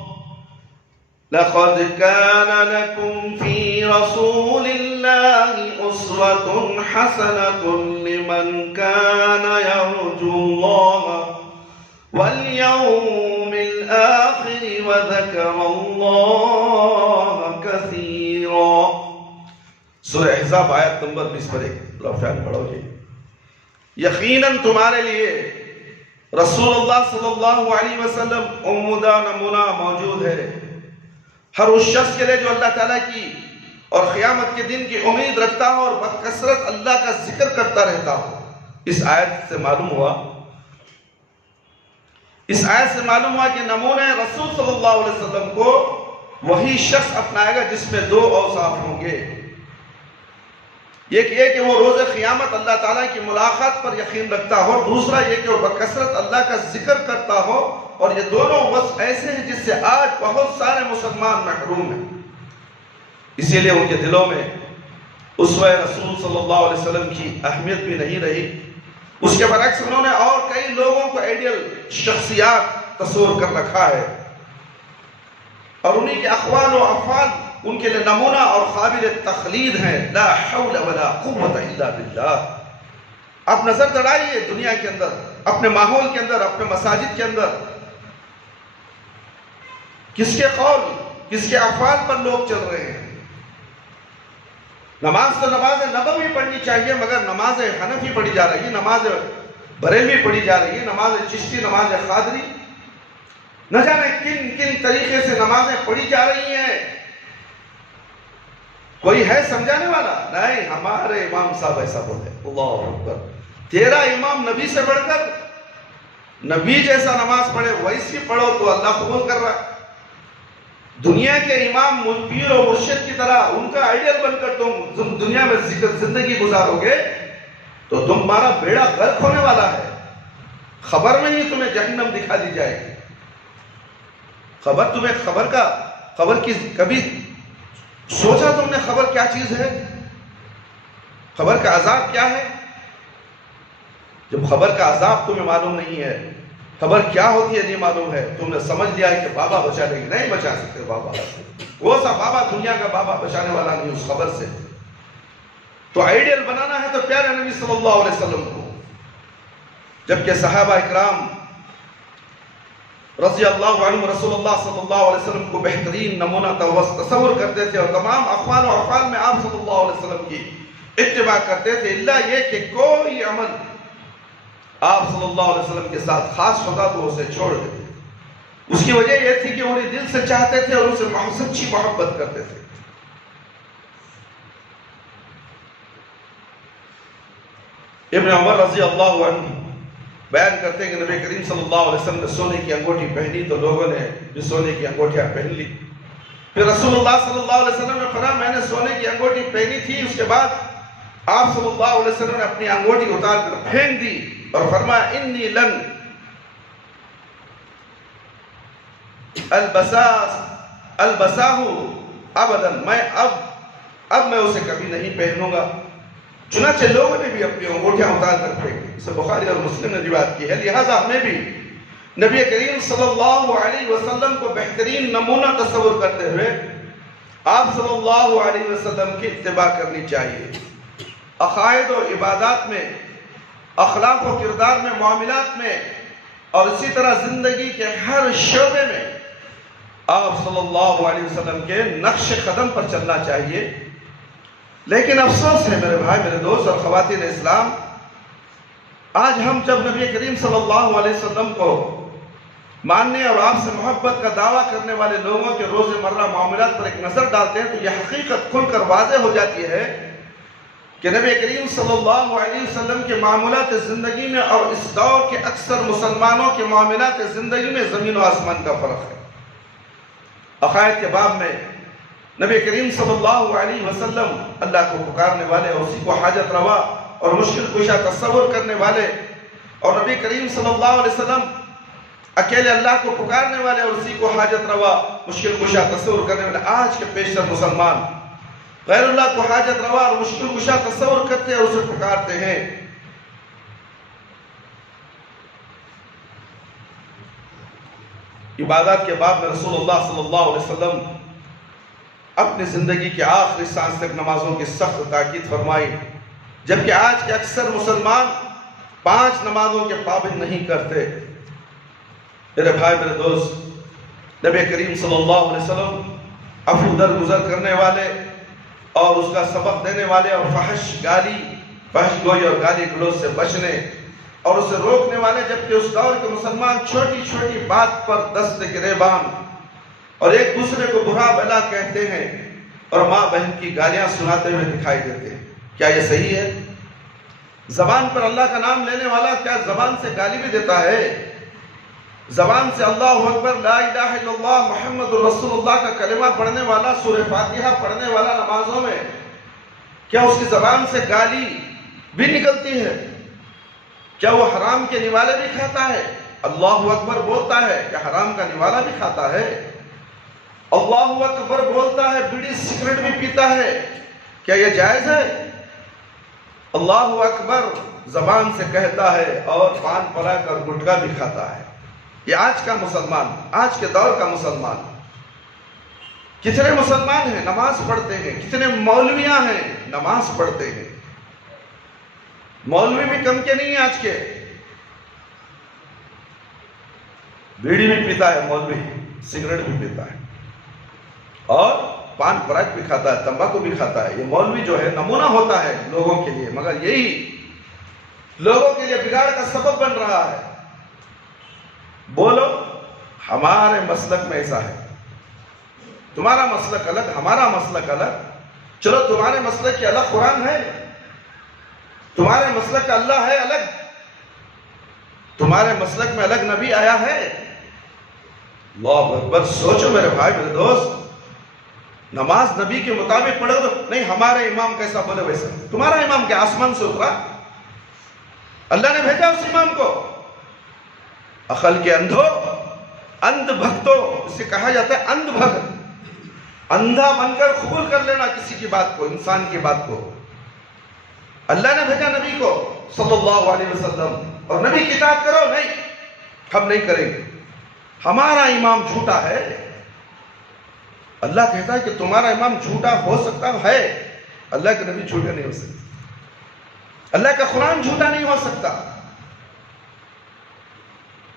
لَقَدْ كَانَ لَكُمْ فِي رَسُولِ اللَّهِ أُسْوَةٌ حَسَنَةٌ لِمَنْ كَانَ يَرْجُو اللَّهَ وَالْيَوْمِ الْآخِرِ وَذَكَرَ اللَّهَ كَثِيرًا۔ سورہ احزاب آیت نمبر 20 پر ایک لفظ پڑھو جی۔ یقیناً تمہارے لیے رسول اللہ صلی اللہ علیہ وسلم عمدہ نمونہ موجود ہے، ہر اس شخص کے لیے جو اللہ تعالیٰ کی اور قیامت کے دن کی امید رکھتا ہو اور بکثرت اللہ کا ذکر کرتا رہتا ہو۔ اس آیت سے معلوم ہوا کہ نمونہ رسول صلی اللہ علیہ وسلم کو وہی شخص اپنائے گا جس میں دو اوصاف ہوں گے، ایک یہ کہ وہ روز قیامت اللہ تعالیٰ کی ملاقات پر یقین رکھتا ہو، دوسرا یہ کہ وہ بکثرت اللہ کا ذکر کرتا ہو، اور یہ دونوں وصف ایسے ہیں جس سے آج بہت سارے مسلمان محروم ہیں۔ اسی لیے ان کے دلوں میں اسوہ رسول صلی اللہ علیہ وسلم کی اہمیت بھی نہیں رہی، اس کے برعکس انہوں نے اور کئی لوگوں کو آئیڈیل شخصیات تصور کر رکھا ہے، اور انہی کے اقوال و افعال ان کے لیے نمونہ اور قابل تقلید ہیں۔ لا حول ولا قوت الا باللہ۔ آپ نظر دوڑائیے دنیا کے اندر، اپنے ماحول کے اندر، اپنے مساجد کے اندر، کس کے قول، کس کے افعال پر لوگ چل رہے ہیں۔ نماز تو نماز نبوی پڑھنی چاہیے، مگر نماز حنفی پڑھی جا رہی ہے، نماز بریلوی پڑھی جا رہی ہے، نماز چشتی، نماز قادری، نہ جانے کن کن طریقے سے نمازیں پڑھی جا رہی ہیں۔ کوئی ہے سمجھانے والا؟ نہیں، ہمارے امام صاحب ایسا بولے، اللہ اکبر، تیرا امام نبی سے بڑھ کر، نبی جیسا نماز پڑھے ویسی پڑھو تو اللہ قبول کر رہا ہے۔ دنیا کے امام پیر و مرشد کی طرح ان کا آئیڈیل بن کر تم دنیا میں زندگی گزارو گے تو تمہارا بیڑا غرق ہونے والا ہے، خبر میں ہی تمہیں جہنم دکھا دی جائے گی۔ خبر کی کبھی سوچا تم نے خبر کیا چیز ہے؟ خبر کا عذاب کیا ہے؟ جب خبر کا عذاب تمہیں معلوم نہیں ہے، خبر کیا ہوتی ہے نہیں معلوم ہے، تم نے سمجھ لیا ہے کہ بابا بچا لیں گے، نہیں بچا سکتے بابا، وہ سا بابا دنیا کا بابا بچانے والا نہیں اس خبر سے۔ تو آئیڈیل بنانا ہے تو پیارے نبی صلی اللہ علیہ وسلم کو، جبکہ صحابہ اکرام رضی اللہ عنہ رسول اللہ صلی اللہ علیہ وسلم کو بہترین نمونہ تصور کرتے تھے، اور تمام اقوال و افعال میں آپ صلی اللہ علیہ وسلم کی اتباع کرتے تھے، الا یہ کہ کوئی عمل آپ صلی اللہ علیہ وسلم کے ساتھ خاص ہوتا تو اسے چھوڑ دیتے۔ اس کی وجہ یہ تھی کہ انہیں دل سے چاہتے تھے اور ان سے سچی محبت کرتے تھے۔ ابن عمر رضی اللہ عنہ بیان کرتے ہیں کہ نبی کریم صلی اللہ علیہ وسلم نے سونے کی انگوٹھی پہنی تو لوگوں نے بھی سونے کی انگوٹھیاں پہن لی۔ پھر رسول اللہ صلی اللہ علیہ وسلم نے فرمایا میں نے سونے کی انگوٹھی پہنی تھی، اس کے بعد آپ صلی اللہ علیہ وسلم نے اپنی انگوٹھی اتار کر پھینک دی اور فرمایا انی لن البساہ ابدا، میں اب اب میں اسے کبھی نہیں پہنوں گا۔ چنانچہ لوگوں نے بھی اپنی انگوٹھیاں اتار کر پھینکی۔ اسے بخاری اور مسلم نے روایت کی ہے۔ لہٰذا ہمیں بھی نبی کریم صلی اللہ علیہ وسلم کو بہترین نمونہ تصور کرتے ہوئے آپ صلی اللہ علیہ وسلم کی اتباع کرنی چاہیے۔ عقائد و عبادات میں، اخلاق و کردار میں، معاملات میں، اور اسی طرح زندگی کے ہر شعبے میں آپ صلی اللہ علیہ وسلم کے نقش قدم پر چلنا چاہیے۔ لیکن افسوس ہے میرے بھائی، میرے دوست اور خواتین اسلام، آج ہم جب نبی کریم صلی اللہ علیہ وسلم کو ماننے اور آپ سے محبت کا دعویٰ کرنے والے لوگوں کے روزمرہ معاملات پر ایک نظر ڈالتے ہیں تو یہ حقیقت کھل کر واضح ہو جاتی ہے کہ نبی کریم صلی اللہ علیہ وسلم کے معاملات زندگی میں اور اس دور کے اکثر مسلمانوں کے معاملات زندگی میں زمین و آسمان کا فرق ہے۔ عقائد کے باب میں نبی کریم صلی اللہ علیہ وسلم اللہ کو پکارنے والے اور اسی کو حاجت روا اور مشکل کشا تصور کرنے والے، اور نبی کریم صلی اللہ علیہ وسلم اکیلے اللہ کو پکارنے والے اور اسی کو حاجت روا مشکل کشا تصور کرنے والے۔ آج کے پیشتر مسلمان غیر اللہ کو حاجت روا اور مشکل کشا تصور کرتے اور اسے پکارتے ہیں۔ عبادات کے باب میں رسول اللہ صلی اللہ علیہ وسلم اپنی زندگی کے آخری سانس تک نمازوں کی سخت تاکید فرمائی، جبکہ آج کے اکثر مسلمان 5 نمازوں کے پابند نہیں کرتے۔ میرے بھائی، میرے دوست، نبی کریم صلی اللہ علیہ وسلم عفو درگزر کرنے والے اور اس کا سبق دینے والے اور فحش گوئی اور گالی گلوچ سے بچنے اور اسے روکنے والے، جبکہ اس دور کے مسلمان چھوٹی چھوٹی بات پر دست گریبان اور ایک دوسرے کو برا بھلا کہتے ہیں اور ماں بہن کی گالیاں سناتے ہوئے دکھائی دیتے ہیں۔ کیا یہ صحیح ہے؟ زبان پر اللہ کا نام لینے والا کیا زبان سے گالی بھی دیتا ہے؟ زبان سے اللہ اکبر لا الہ الا اللہ محمد رسول اللہ کا کلمہ پڑھنے والا، سورہ فاتحہ پڑھنے والا نمازوں میں، کیا اس کی زبان سے گالی بھی نکلتی ہے؟ کیا وہ حرام کے نوالے بھی کھاتا ہے؟ اللہ اکبر بولتا ہے، کیا حرام کا نوالا بھی کھاتا ہے؟ اللہ اکبر بولتا ہے، بیڑی سگریٹ بھی پیتا ہے، کیا یہ جائز ہے؟ اللہ اکبر زبان سے کہتا ہے اور پان پراگ اور گٹکا بھی کھاتا ہے۔ یہ آج کا مسلمان، آج کے دور کا مسلمان۔ کتنے مسلمان ہیں نماز پڑھتے ہیں، کتنے مولویاں ہیں نماز پڑھتے ہیں۔ مولوی بھی کم کے نہیں ہیں آج کے، بیڑی بھی پیتا ہے مولوی، سگریٹ بھی پیتا ہے اور پان پراگ بھی کھاتا ہے، تمباکو بھی کھاتا ہے۔ یہ مولوی جو ہے نمونہ ہوتا ہے لوگوں کے لیے، مگر یہی لوگوں کے لیے بگاڑ کا سبب بن رہا ہے۔ بولو ہمارے مسلک میں ایسا ہے، تمہارا مسلک الگ، ہمارا مسلک الگ۔ چلو تمہارے مسلک کی الگ قرآن ہے، تمہارے مسلک کا اللہ ہے الگ، تمہارے مسلک میں الگ نبی آیا ہے۔ اللہ اکبر! سوچو میرے بھائی، میرے دوست، نماز نبی کے مطابق پڑھو تو نہیں ہمارے امام کیسا بولے ویسا۔ تمہارا امام کیا آسمان سے اترا؟ اللہ نے بھیجا اس امام کو۔ عقل کے اندھو، اندھ بھگتو، اسے کہا جاتا ہے اندھ بھگت، اندھا بن کر قبول کر لینا کسی کی بات کو، انسان کی بات کو۔ اللہ نے بھیجا نبی کو صلی اللہ علیہ وسلم، اور نبی کی اطاعت کرو، نہیں ہم نہیں کریں گے، ہمارا امام جھوٹا ہے۔ اللہ کہتا ہے کہ تمہارا امام جھوٹا ہو سکتا ہے، اللہ کے نبی جھوٹے نہیں ہو سکتے، اللہ کا قرآن جھوٹا نہیں ہو سکتا،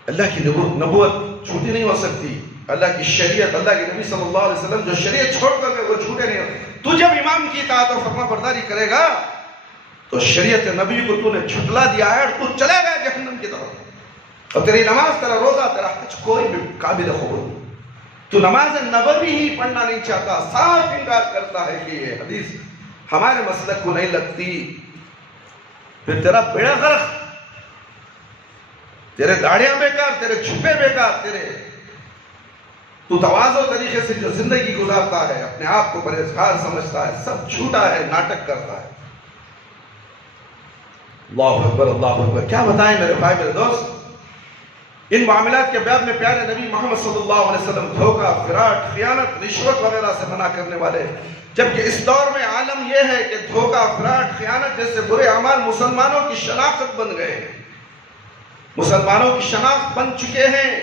اللہ کی نبوت جھوٹی نہیں ہو سکتی، اللہ کی شریعت، اللہ کے نبی صلی اللہ علیہ وسلم جو شریعت چھوڑ کر گئے وہ جھوٹے نہیں ہو۔ تو جب امام کی اطاعت اور فرما برداری کرے گا تو شریعت نبی کو تو نے جھٹلا دیا ہے اور تو چلے گا جہنم کی طرف، اور تیری نماز، تیرا روزہ، تیرا حج کوئی بھی قابل قبول نہیں۔ تو نماز نبوی ہی پڑھنا نہیں چاہتا، صاف انکار کرتا ہے کہ یہ حدیث ہمارے مسلک کو نہیں لگتی، پھر تیرا بیڑا غرق، تیرے داڑیاں بیکار، تیرے چھپے بیکار، تیرے تو تواضع طریقے سے جو زندگی گزارتا ہے، اپنے آپ کو پرہیزگار سمجھتا ہے، سب جھوٹا ہے، ناٹک کرتا ہے۔ اللہ اکبر، اللہ اکبر! کیا بتائیں میرے بھائی، میرے دوست، ان معاملات کے بعد میں پیارے نبی محمد صلی اللہ علیہ وسلم دھوکہ، فراڈ، خیانت، رشوت وغیرہ سے منع کرنے والے، جبکہ اس دور میں عالم یہ ہے کہ دھوکہ، فراڈ، خیانت جیسے برے اعمال مسلمانوں کی شناخت بن گئے، مسلمانوں کی شناخت بن چکے ہیں۔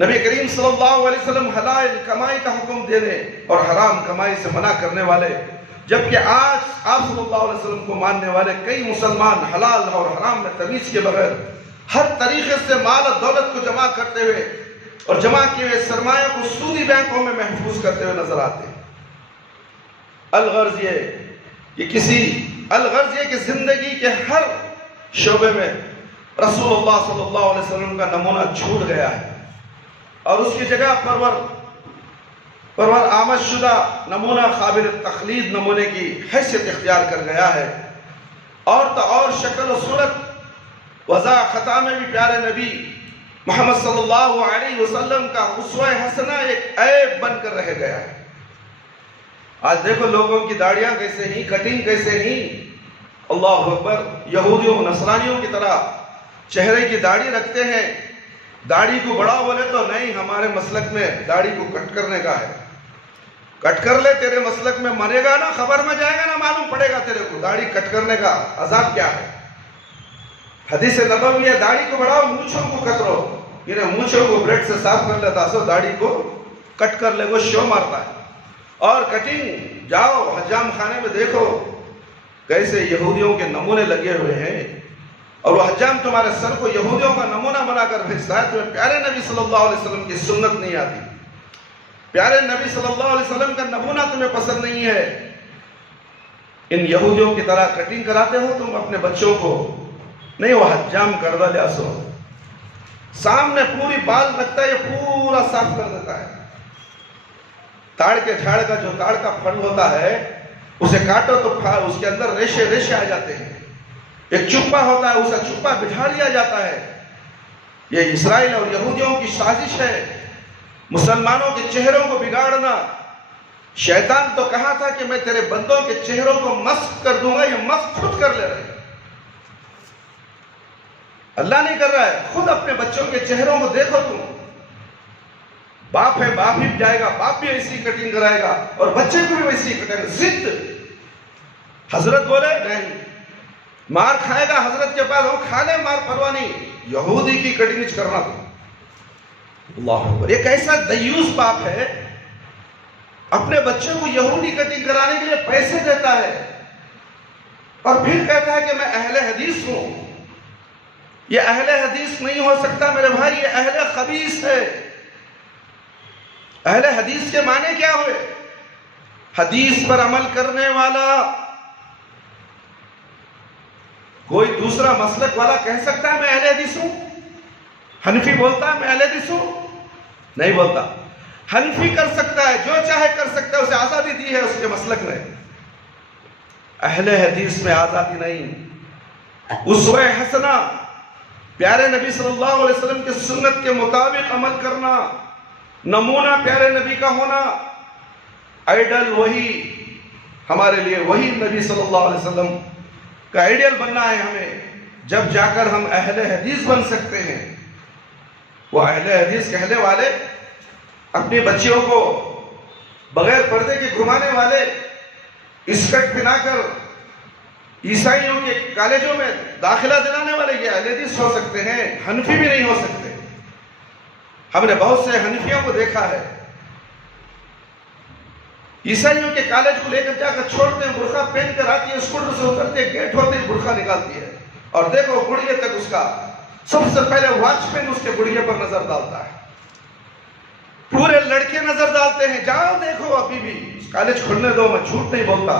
نبی کریم صلی اللہ علیہ وسلم حلال کمائی کا حکم دینے اور حرام کمائی سے منع کرنے والے، جبکہ آج آپ صلی اللہ علیہ وسلم کو ماننے والے کئی مسلمان حلال اور حرام میں تمیز کے بغیر ہر طریقے سے مال و دولت کو جمع کرتے ہوئے اور جمع کیے ہوئے سرمایہ کو سودی بینکوں میں محفوظ کرتے ہوئے نظر آتے ہیں۔ الغرض یہ کہ زندگی کے ہر شعبے میں رسول اللہ صلی اللہ علیہ وسلم کا نمونہ چھوٹ گیا ہے اور اس کی جگہ پرور آمد شدہ نمونہ قابل تقلید نمونے کی حیثیت اختیار کر گیا ہے۔ اور تو اور شکل و صورت وضع خطا میں بھی پیارے نبی محمد صلی اللہ علیہ وسلم کا اسوہ حسنہ ایک عیب بن کر رہ گیا ہے۔ آج دیکھو لوگوں کی داڑیاں کیسے ہیں، کٹنگ کیسے ہیں، اللہ اکبر، یہودیوں نصرانیوں کی طرح چہرے کی داڑھی رکھتے ہیں۔ داڑھی کو بڑھاؤ بولے تو نہیں، ہمارے مسلک میں داڑھی کو کٹ کرنے کا ہے۔ کٹ کر لے، تیرے مسلک میں مرے گا نا، خبر میں جائے گا نا، معلوم پڑے گا تیرے کو داڑھی کٹ کرنے کا عذاب کیا ہے۔ حدیث نبوی ہے، داڑھی کو بڑھاؤ، مونچھوں کو کترو، انہیں مونچھوں کو بریڈ سے صاف کر لیتا سو داڑھی کو کٹ کر لے، وہ شو مارتا ہے۔ اور کٹنگ، جاؤ حجام خانے میں دیکھو کیسے یہودیوں کے نمونے لگے ہوئے ہیں، اور وہ حجام تمہارے سر کو یہودیوں کا نمونہ بنا کر بھیجتا ہے۔ تمہیں پیارے نبی صلی اللہ علیہ وسلم کی سنت نہیں آتی، پیارے نبی صلی اللہ علیہ وسلم کا نمونہ تمہیں پسند نہیں ہے، ان یہودیوں کی طرح کٹنگ کراتے ہو تم اپنے بچوں کو، نہیں وہ حجام کردہ لیا سو، سامنے پوری بال رکھتا ہے، یہ پورا صاف کر دیتا ہے۔ تاڑ کے جھاڑ کا جو تاڑ کا پھل ہوتا ہے اسے کاٹو تو اس کے اندر ریشے ریشے آ جاتے ہیں، ایک چپا ہوتا ہے اسے چپا بٹھا لیا جاتا ہے۔ یہ اسرائیل اور یہودیوں کی سازش ہے مسلمانوں کے چہروں کو بگاڑنا۔ شیطان تو کہا تھا کہ میں تیرے بندوں کے چہروں کو مسخ کر دوں گا، یہ مسخ خود کر لے رہے ہیں، اللہ نہیں کر رہا ہے۔ خود اپنے بچوں کے چہروں کو دیکھو، تم باپ ہے، باپ ہی جائے گا، باپ بھی ایسی کٹنگ کرائے گا اور بچے کو بھی ویسی کٹنگ، ضد۔ حضرت بولے نہیں، مار کھائے گا حضرت کے پاس، وہ کھا لے مار، پرواہ نہیں، یہودی کی کٹنگ کرنا تھا۔ اللہ اکبر، ایک ایسا دیوس باپ ہے اپنے بچے کو یہودی کٹنگ کرانے کے لیے پیسے دیتا ہے اور پھر کہتا ہے کہ میں اہل حدیث ہوں۔ یہ اہل حدیث نہیں ہو سکتا میرے بھائی، یہ اہل خبیث ہے۔ اہل حدیث کے معنی کیا ہوئے؟ حدیث پر عمل کرنے والا۔ کوئی دوسرا مسلک والا کہہ سکتا ہے میں اہل حدیث ہوں؟ حنفی بولتا ہے میں اہل حدیث ہوں؟ نہیں بولتا۔ حنفی کر سکتا ہے، جو چاہے کر سکتا ہے، اسے آزادی دی ہے اس کے مسلک میں۔ اہل حدیث میں آزادی نہیں۔ اسوہ حسنہ، پیارے نبی صلی اللہ علیہ وسلم کی سنت کے مطابق عمل کرنا، نمونہ پیارے نبی کا ہونا، آئیڈل وہی ہمارے لیے، وہی نبی صلی اللہ علیہ وسلم کا آئیڈل بننا ہے ہمیں، جب جا کر ہم اہل حدیث بن سکتے ہیں۔ وہ اہل حدیث کہنے والے اپنی بچیوں کو بغیر پردے کے گھمانے والے، اسکرٹ پہنا کر عیسائیوں کے کالجوں میں داخلہ دلانے والے، یہ اہل حدیث ہو سکتے ہیں، حنفی بھی نہیں ہو سکتے۔ ہم نے بہت سے حنفیوں کو دیکھا ہے، عیسائیوں کے کالج کو لے کر جا کر چھوڑتے ہیں، برقع پہن کر آتی ہے، اسکوٹر سے اترتے ہیں، گیٹ ہوتے ہی برقع نکالتی ہے، اور دیکھو گڑیے تک اس کا سب سے پہلے واچ مین اس کے گڑیے پر نظر ڈالتا ہے، پورے لڑکے نظر ڈالتے ہیں۔ جاؤ دیکھو، ابھی بھی کالج کھلنے دو، میں جھوٹ نہیں بولتا،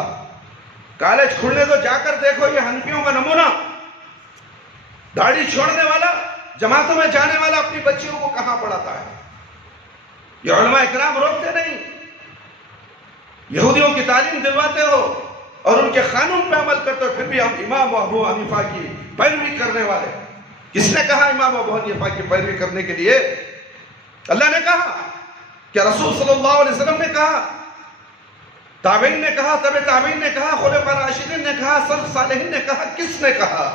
کالج کھلنے دو، جا کر دیکھو یہ حنفیوں کا نمونہ۔ داڑھی چھوڑنے والا، جماعتوں میں جانے والا اپنی بچیوں کو کہاں پڑھاتا ہے؟ یہ علماء اکرام روکتے نہیں، یہودیوں کی تعلیم دلواتے ہو اور ان کے قانون پہ عمل کرتے ہو، پھر بھی ہم امام ابو حنیفہ کی پیروی کرنے والے۔ کس نے کہا امام ابو حنیفہ کی پیروی کرنے کے لیے؟ اللہ نے کہا کہ رسول صلی اللہ علیہ وسلم نے کہا، تابعین نے کہا، تبع تابعین نے کہا، خلفاء راشدین نے کہا، سلف صالحین نے کہا، کس نے کہا؟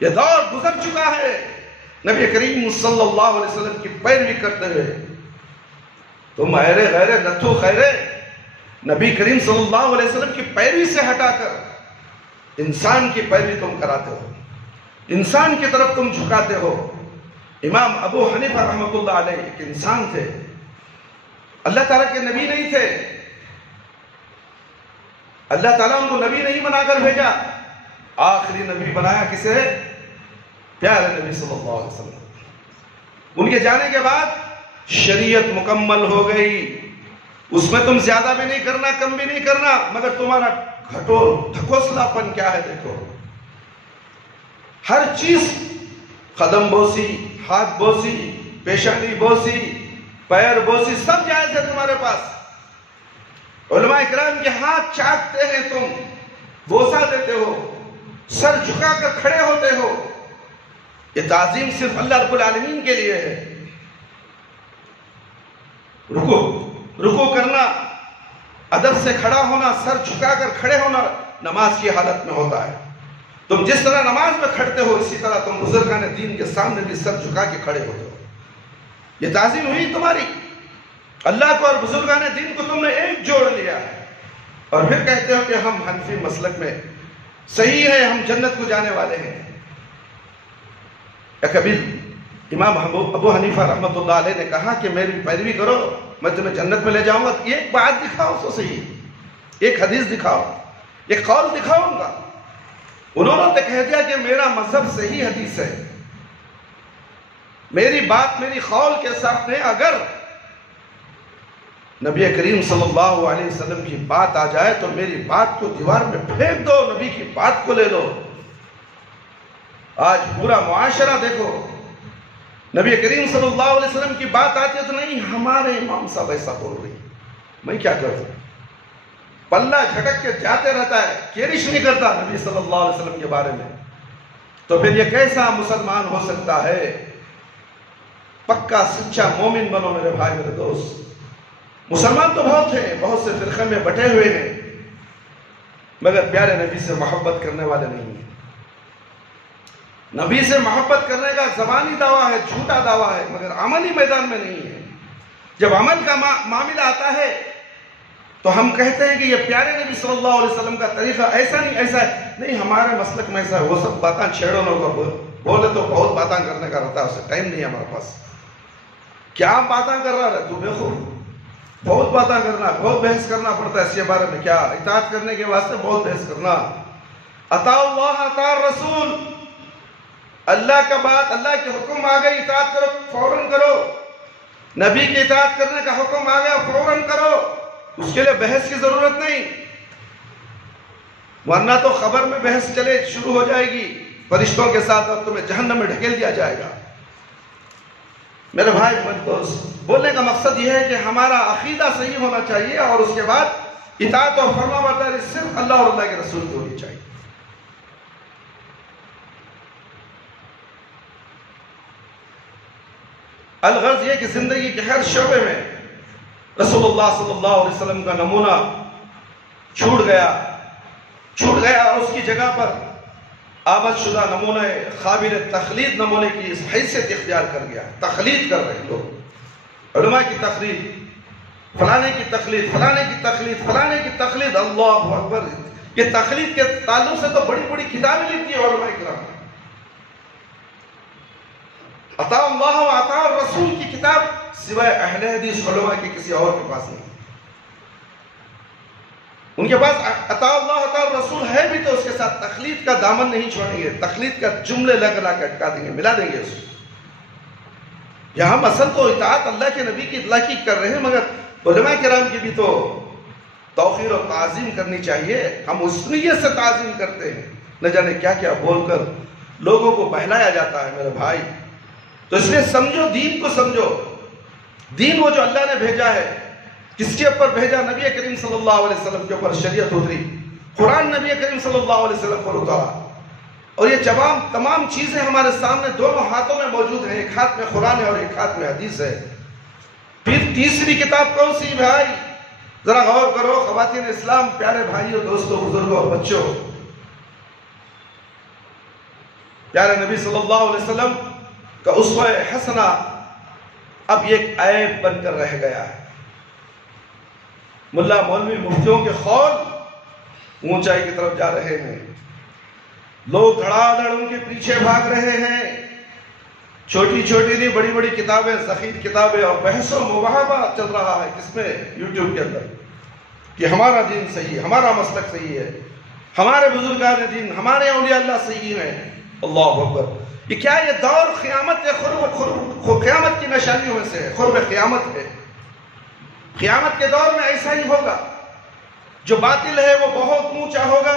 یہ دور گزر چکا ہے، نبی کریم صلی اللہ علیہ وسلم کی پیروی کرتے ہوئے تم ایرے غیرے نتھو خیرے نبی کریم صلی اللہ علیہ وسلم کی پیروی سے ہٹا کر انسان کی پیروی تم کراتے ہو، انسان کی طرف تم جھکاتے ہو۔ امام ابو حنیفہ رحمۃ اللہ علیہ ایک انسان تھے، اللہ تعالیٰ کے نبی نہیں تھے، اللہ تعالیٰ ان کو نبی نہیں بنا کر بھیجا، آخری نبی بنایا کسے؟ پیارے نبی صلی اللہ علیہ وسلم۔ ان کے جانے کے بعد شریعت مکمل ہو گئی، اس میں تم زیادہ بھی نہیں کرنا کم بھی نہیں کرنا، مگر تمہارا ڈھکوسلا پن کیا ہے دیکھو، ہر چیز قدم بوسی، ہاتھ بوسی، پیشانی بوسی، پیر بوسی، سب جائز ہے تمہارے پاس۔ علماء اکرام کے ہاتھ چاٹتے ہیں، تم بوسا دیتے ہو، سر جھکا کر کھڑے ہوتے ہو، یہ تعظیم صرف اللہ رب العالمین کے لیے ہے۔ رکوع کرنا، ادب سے کھڑا ہونا، سر جھکا کر کھڑے ہونا نماز کی حالت میں ہوتا ہے۔ تم جس طرح نماز میں کھڑتے ہو اسی طرح تم بزرگان دین کے سامنے بھی سر جھکا کے کھڑے ہوتے ہو، یہ تعظیم ہوئی تمہاری۔ اللہ کو اور بزرگان دین کو تم نے ایک جوڑ لیا ہے، اور پھر کہتے ہو کہ ہم حنفی مسلک میں صحیح ہے، ہم جنت کو جانے والے ہیں۔ کبھی امام ابو حنیفہ رحمۃ اللہ علیہ نے کہا کہ میری پیروی کرو، میں تمہیں جنت میں لے جاؤں گا، ایک بات دکھاؤ تو صحیح، ایک حدیث دکھاؤ، ایک قول دکھاؤ ان کا۔ انہوں نے کہہ دیا کہ میرا مذہب صحیح حدیث ہے، میری بات میری قول کے سامنے اگر نبی کریم صلی اللہ علیہ وسلم کی بات آ جائے تو میری بات کو دیوار میں پھینک دو، نبی کی بات کو لے لو۔ آج پورا معاشرہ دیکھو، نبی کریم صلی اللہ علیہ وسلم کی بات آتی ہے تو نہیں، ہمارے امام صاحب ایسا بول رہی، میں کیا کروں، پلہ جھٹک کے جاتے رہتا ہے، کیرش نہیں کرتا نبی صلی اللہ علیہ وسلم کے بارے میں۔ تو پھر یہ کیسا مسلمان ہو سکتا ہے؟ پکا سچا مومن بنو میرے بھائی میرے دوست۔ مسلمان تو بہت ہیں، بہت سے فرقے میں بٹے ہوئے ہیں، مگر پیارے نبی سے محبت کرنے والے نہیں ہیں۔ نبی سے محبت کرنے کا زبانی دعویٰ ہے، جھوٹا دعویٰ ہے، مگر عملی میدان میں نہیں ہے۔ جب عمل کا معاملہ آتا ہے تو ہم کہتے ہیں کہ یہ پیارے نبی صلی اللہ علیہ وسلم کا طریقہ ایسا نہیں، ایسا ہے نہیں، ہمارے مسلک میں ایسا ہے، وہ سب باتاں چھیڑو نہ کو بولے تو بہت باتاں کرنے کا رہتا ہے، اسے ٹائم نہیں ہے ہمارے پاس۔ کیا باتاں کر رہا ہے تو دیکھو، بہت باتاں کرنا، بہت بحث کرنا پڑتا ہے اس کے بارے میں، کیا اطاعت کرنے کے واسطے بہت بحث کرنا۔ اطاع اللہ اطاع الرسول، اللہ کا بات، اللہ کے حکم آ گئی اطاعت کرو، فوراً کرو۔ نبی کی اطاعت کرنے کا حکم آ گیا، فوراً کرو، اس کے لیے بحث کی ضرورت نہیں، ورنہ تو خبر میں بحث چلے شروع ہو جائے گی فرشتوں کے ساتھ اور تمہیں جہنم میں ڈھکیل دیا جائے گا۔ میرے بھائی میرے دوست، بولنے کا مقصد یہ ہے کہ ہمارا عقیدہ صحیح ہونا چاہیے، اور اس کے بعد اطاعت اور فرما برداری صرف اللہ اور اللہ کے رسول کی ہونی چاہیے۔ الغرض یہ کہ زندگی کے ہر شعبے میں رسول اللہ صلی اللہ علیہ وسلم کا نمونہ چھوٹ گیا، اور اس کی جگہ پر آمد شدہ نمونہ قابل تقلید نمونے کی اس حیثیت اختیار کر گیا۔ تقلید کر رہے لوگ، علماء کی تقلید، فلانے کی تقلید، فلانے کی تقلید، فلانے کی تقلید، اللہ اکبر۔ یہ تقلید کے تعلق سے تو بڑی بڑی کتابیں لکھی ہیں علماء کرام نے۔ اطاع اللہ و اطاع الرسول کی کتاب سوائے اہل حدیث علماء کے کسی اور کے پاس نہیں۔ ان کے پاس اطاع اللہ اطاع الرسول ہے بھی تو اس کے ساتھ تقلید کا دامن نہیں چھوڑیں گے، تقلید کا جملے لا کے اٹکا دیں گے، ملا دیں گے اس کو۔ یہاں ہم اصل تو اطاعت اللہ کے نبی کی اطلاع کی کر رہے ہیں، مگر علماء کرام کی بھی تو توقیر و تعظیم کرنی چاہیے۔ ہم اس نیت سے تعظیم کرتے ہیں، نہ جانے کیا کیا بول کر لوگوں کو بہلایا جاتا ہے میرے بھائی۔ تو اس لیے سمجھو، دین کو سمجھو۔ دین وہ جو اللہ نے بھیجا ہے، کس کے اوپر بھیجا؟ نبی کریم صلی اللہ علیہ وسلم کے اوپر شریعت اتری، قرآن نبی کریم صلی اللہ علیہ وسلم پر اترا، اور یہ تمام چیزیں ہمارے سامنے دونوں ہاتھوں میں موجود ہیں، ایک ہاتھ میں قرآن ہے اور ایک ہاتھ میں حدیث ہے۔ پھر تیسری کتاب کون سی بھائی؟ ذرا غور کرو خواتین اسلام، پیارے بھائیوں، دوستوں، بزرگوں اور بچوں۔ پیارے نبی صلی اللہ علیہ وسلم کا اسوہ حسنہ اب یہ ایک عیب بن کر رہ گیا ہے۔ ملا مولوی مفتیوں کے خول اونچائی کی طرف جا رہے ہیں، لوگ دھڑا دھڑ ان کے پیچھے بھاگ رہے ہیں، چھوٹی چھوٹی نہیں بڑی بڑی کتابیں، ذخیر کتابیں اور بحث و مباحثہ چل رہا ہے کس میں؟ یوٹیوب کے اندر، کہ ہمارا دین صحیح ہے، ہمارا مسلک صحیح ہے، ہمارے بزرگان دین، ہمارے اولیاء اللہ صحیح ہیں۔ اللہ اکبر! یہ کیا؟ یہ دور قیامت ہے، قیامت کی نشانیوں میں سے ہے، قرب قیامت ہے۔ قیامت کے دور میں ایسا ہی ہوگا، جو باطل ہے وہ بہت اونچا ہوگا،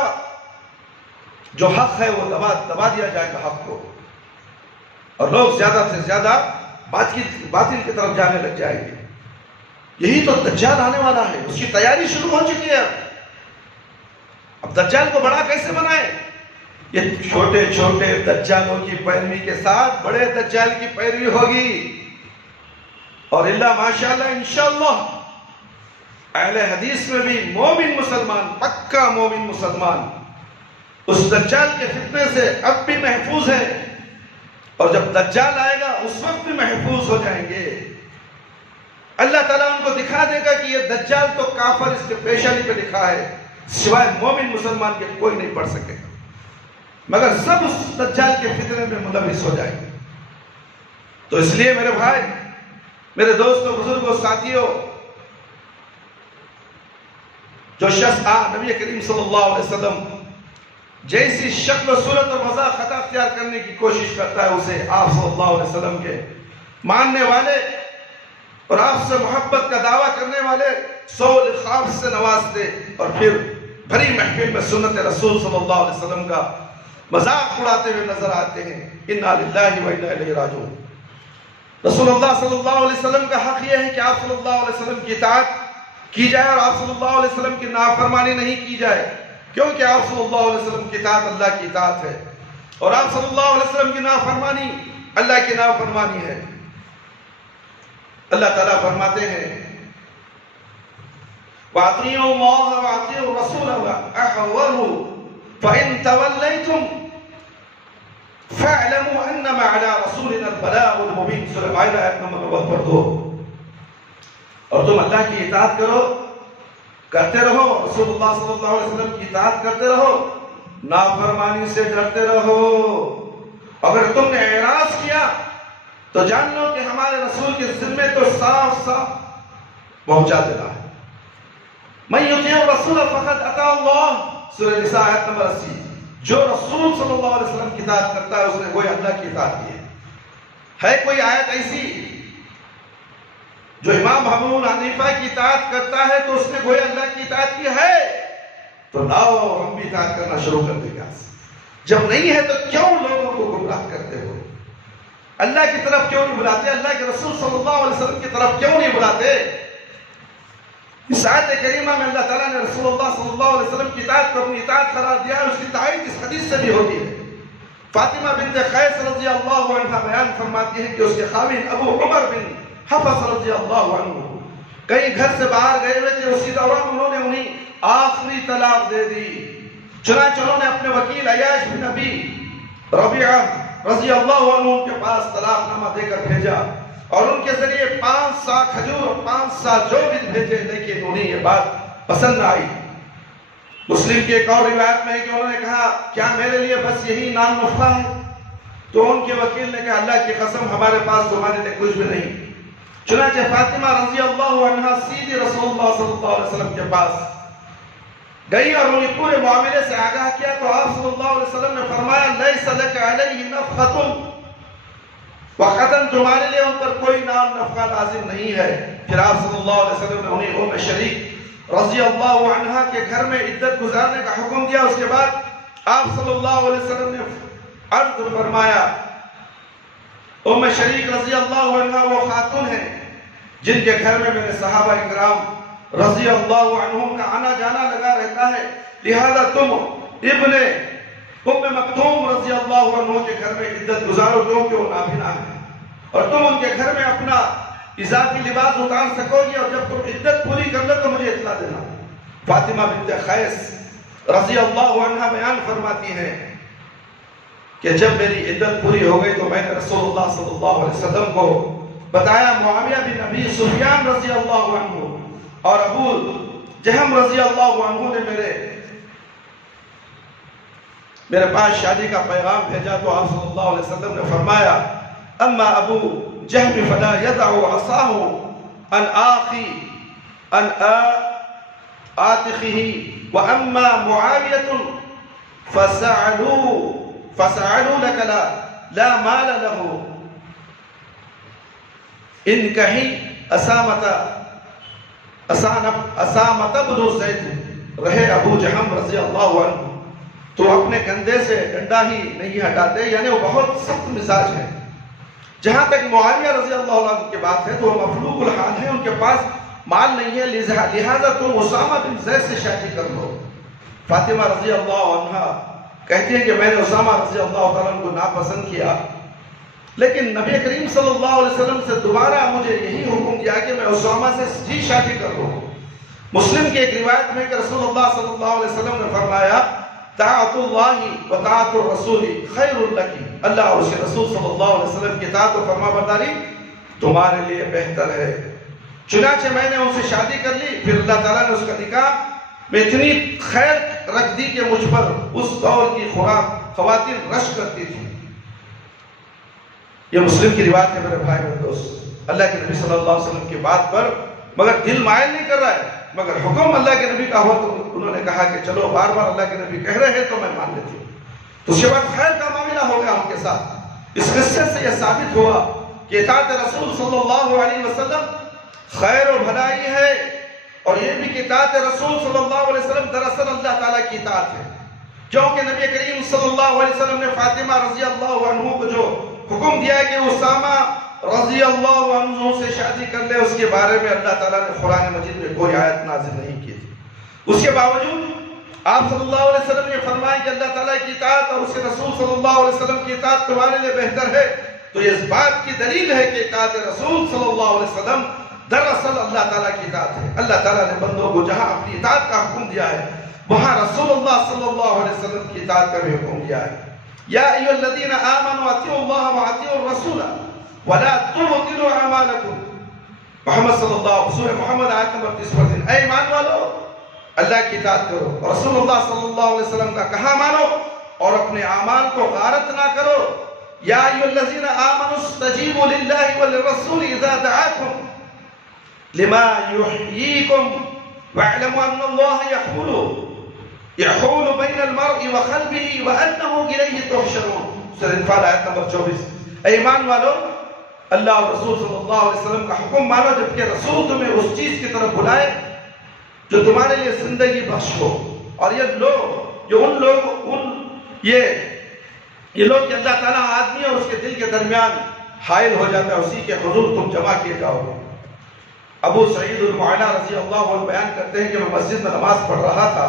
جو حق ہے وہ دبا دیا جائے گا حق کو، اور لوگ زیادہ سے زیادہ باطل کی طرف جانے لگ جائیں گے۔ یہی تو دجال آنے والا ہے، اس کی تیاری شروع ہو چکی ہے۔ اب دجال کو بڑا کیسے بنائے؟ یہ چھوٹے چھوٹے دجالوں کی پیروی کے ساتھ بڑے دجال کی پیروی ہوگی، اور اللہ ماشاءاللہ انشاءاللہ اہل حدیث میں بھی مومن مسلمان، پکا مومن مسلمان اس دجال کے فتنے سے اب بھی محفوظ ہے، اور جب دجال آئے گا اس وقت بھی محفوظ ہو جائیں گے۔ اللہ تعالیٰ ان کو دکھا دے گا کہ یہ دجال تو کافر اس کے پیشانی پہ لکھا ہے، سوائے مومن مسلمان کے کوئی نہیں پڑھ سکے گا، مگر سب اس دجال کے فتنے میں ملوث ہو جائیں گے۔ تو اس لیے میرے بھائی، میرے دوستوں، بزرگوں، ساتھیوں، جو شخص نبی کریم صلی اللہ علیہ وسلم جیسی شکل و صورت اور وضع خطا اختیار کرنے کی کوشش کرتا ہے، اسے آپ صلی اللہ علیہ وسلم کے ماننے والے اور آپ سے محبت کا دعویٰ کرنے والے سول خواب سے نوازتے، اور پھر بھری محفل میں سنت رسول صلی اللہ علیہ وسلم کا مذاق اڑاتے ہوئے نظر آتے ہیں۔ انا للہ و انا الیہ راجعون۔ رسول اللہ صلی اللہ علیہ وسلم کا حق یہ ہے کہ آپ صلی اللہ علیہ وسلم کی اطاعت کی جائے، اور آپ صلی اللہ علیہ وسلم کی نافرمانی نہیں کی جائے، کیونکہ آپ صلی اللہ علیہ وسلم کی اطاعت اللہ کی اطاعت ہے، اور آپ صلی اللہ علیہ وسلم کی نافرمانی اللہ کی نافرمانی ہے۔ اللہ تعالیٰ فرماتے ہیں وَأَطِيعُوا اللَّهَ وَأَطِيعُوا الرَّسُولَ وَأَحْوَرُوا فَإِن تَوَلَّيْتُمْ فَاعْلَمُوا أَنَّمَا عَلَىٰ رَسُولِنَا الْبَلَاغُ الْمُبِينُ۔ سورہ مائدہ آیت نمبر 2 اور تم اللہ کی اطاعت کرو، کرتے رہو، رسول اللہ صلی اللہ علیہ وسلم کی اطاعت کرتے رہو، نافرمانی سے ڈرتے رہو۔ اگر تم نے اعراض کیا تو جان لو کہ ہمارے رسول کے ذمے تو صاف صاف پہنچا دینا ہے۔ مَن يُطِعِ الرَّسُولَ فَقَدْ أَطَاعَ اللَّهَ، سورہ نساء آیت نمبر 80۔ جو رسول صلی اللہ علیہ وسلم کی اطاعت کرتا ہے اس نے گویا اللہ کی اطاعت کی ہے۔ کوئی آیت ایسی جو امام ابو حنیفہ کی اطاعت کرتا ہے تو اس نے گویا اللہ کی اطاعت کی ہے؟ تو لاؤ ہم بھی اطاعت کرنا شروع کر دیں گے۔ جب نہیں ہے تو کیوں لوگوں کو گمراہ کرتے ہو؟ اللہ کی طرف کیوں نہیں بلاتے؟ اللہ کے رسول صلی اللہ علیہ وسلم کی طرف کیوں نہیں بلاتے؟ اس آیت کریمہ میں اللہ تعالیٰ نے رسول اللہ صلی اللہ علیہ وسلم کی اطاعت کو اپنی اطاعت قرار دیا ہے، اس کی تائید اس حدیث سے بھی ہوتی ہے۔ فاطمہ بنت قیس رضی اللہ عنہ بیان فرماتی ہیں کہ اس کے خاوند ابو عمر بن حفص رضی اللہ عنہ کئی گھر سے باہر گئے ہوئے تھے، اسی دوران انہوں نے انہیں آخری طلاق دے دی۔ چنانچہ انہوں نے اپنے وکیل عیاش بن ابی ربیعہ رضی اللہ عنہ کے پاس طلاق نامہ دے کر بھیجا، اور ان کے ذریعے 5 سا کھجور اور 5 سا جو بھی بھیجے، لیکن انہیں یہ بات پسند نہ آئی۔ مسلم کی ایک اور روایت میں ہے کہ انہوں نے کہا کیا میرے لیے بس یہی نان نفقہ ہے؟ تو ان کے وکیل نے کہا اللہ کی قسم ہمارے پاس تمہارے لیے کچھ بھی نہیں۔ چنانچہ فاطمہ رضی اللہ عنہ سیدھی رسول اللہ صلی اللہ علیہ وسلم کے پاس گئی اور انہیں پورے معاملے سے آگاہ کیا، تو آپ صلی اللہ علیہ وسلم نے فرمایا لیس لک علیہ نفقۃ، وقتاً تمہارے لیے ان پر کوئی نان نفقہ لازم نہیں ہے۔ پھر آپ صلی اللہ علیہ وسلم نے انہیں ام شریک رضی اللہ عنہ کے گھر میں عدت گزارنے کا حکم دیا۔ اس کے بعد آپ صلی اللہ علیہ وسلم نے عرض فرمایا، ام شریک رضی اللہ عنہ وہ خاتون ہیں جن کے گھر میں میرے صحابہ اکرام رضی اللہ عنہم کا آنا جانا لگا رہتا ہے، لہذا تم ابن ام مکتوم رضی اللہ عنہ کے گھر میں عدت گزارو کیونکہ وہ نابینا ہے، اور تم ان کے گھر میں اپنا اضافی لباس اتار سکو گی، اور جب تم عدت پوری کر لو تو مجھے اطلاع دینا۔ فاطمہ بنت قیس رضی اللہ عنہ بیان فرماتی ہیں کہ جب میری عدت پوری ہو گئی تو میں نے رسول اللہ صلی اللہ علیہ وسلم کو بتایا. معاویہ بن ابی سفیان رضی اللہ عنہ اور ابو جہم رضی اللہ عنہ نے میرے پاس شادی کا پیغام بھیجا تو آپ صلی اللہ علیہ وسلم نے فرمایا اما ابو جہم فلا يدع عصاه عن آتخه واما معاویة فسعلوا لك لا مال له ان کہیں اسامت بن زید رہے ابو جہم رضی اللہ عنہ تو اپنے کندھے سے ڈنڈا ہی نہیں ہٹاتے. یعنی وہ بہت سخت مزاج ہے. جہاں تک معاویہ رضی اللہ عنہ کی بات ہے تو وہ مفلوق الحال ہے, ان کے پاس مال نہیں ہے, لہذا تم اسامہ بن زید سے شادی کر لو. فاطمہ رضی اللہ عنہ کہتی ہے کہ میں نے اسامہ رضی اللہ عنہ کو ناپسند کیا, لیکن نبی کریم صلی اللہ علیہ وسلم سے دوبارہ مجھے یہی حکم دیا کہ میں اسامہ سے ہی شادی کر لوں. مسلم کی ایک روایت میں کہ رسول اللہ صلی اللہ علیہ وسلم نے فرمایا طاعت اللہ و طاعت الرسول خیر لکی, اللہ اور اس کے رسول صلی اللہ علیہ وسلم کی اطاعت و فرما برداری تمہارے لیے بہتر ہے. چنانچہ میں نے ان سے شادی کر لی. پھر اللہ تعالیٰ نے اس کا نکاح میں اتنی خیر رکھ دی کہ مجھ پر اس دور کی خواتین رشک کرتی تھی. یہ مسلم کی روایت ہے میرے بھائی میرے دوست. اللہ کے نبی صلی اللہ علیہ وسلم کی بات پر مگر دل مائل نہیں کر رہا ہے, مگر حکم اللہ کے نبی کا ہوا تو انہوں نے کہا کہ چلو بار بار اللہ کے نبی کہہ رہے ہیں تو میں مان لیتی ہوں. تو اس کے بعد خیر کا معاملہ ہو گیا ان کے ساتھ. اس قصے سے یہ ثابت ہوا کہ اطاعت رسول صلی اللہ علیہ وسلم خیر و بھلائی ہے, اور یہ بھی کہ اطاعت رسول صلی اللہ علیہ وسلم دراصل اللہ تعالیٰ کی اطاعت ہے. کیونکہ نبی کریم صلی اللہ علیہ وسلم نے فاطمہ رضی اللہ عنہ کو جو حکم دیا ہے کہ اسامہ رضی اللہ عنہ سے شادی کر لے, اس کے بارے میں اللہ تعالیٰ نے قرآن مجید میں کوئی آیت نازل نہیں کی تھی. اس کے باوجود آپ صلی اللہ علیہ وسلم نے فرمایا کہ اللہ تعالیٰ کی اطاعت اور اس کے رسول صلی اللہ علیہ وسلم کی اطاعت تمہارے لیے بہتر ہے. تو یہ اس بات کی دلیل ہے کہ اطاعت رسول صلی اللہ علیہ وسلم دراصل اللہ تعالیٰ کی اطاعت ہے. اللہ تعالیٰ نے بندوں کو جہاں اپنی اطاعت کا حکم دیا ہے وہاں رسول اللہ صلی اللہ علیہ وسلم کی اطاعت کا بھی حکم دیا ہے. یا ایھا الذین آمنوا اطیعوا اللہ واطیعوا الرسول ولا تبطلوا اعمالکم. محمد صلی اللہ علیہ وسلم سورہ محمد آیت نمبر 30. اے ایمان والو اللہ کی اطاعت کرو, رسول اللہ صلی اللہ علیہ وسلم کا کہا مانو اور اپنے اعمال کو غارت نہ کرو. یا ایھا الذین آمنوا استجیبوا للہ وللرسول اذا دعاکم لما یحییکم واعلموا ان اللہ یحول بین المرء وقلبہ وانہ الیہ تحشرون. سورہ انفال آیت نمبر 24. اے ایمان والو اللہ اور رسول صلی اللہ علیہ وسلم کا حکم مانو جبکہ رسول تمہیں اس چیز کی طرف بلائے جو تمہارے لیے زندگی بخش ہو. اور یہ لوگ جو یہ لوگ کہ اللہ تعالیٰ آدمی اور اس کے دل کے درمیان حائل ہو جاتا ہے, اسی کے حضور تم جمع کیے جاؤ گے. ابو سعید المعلا رضی اللہ عنہ بیان کرتے ہیں کہ میں مسجد میں نماز پڑھ رہا تھا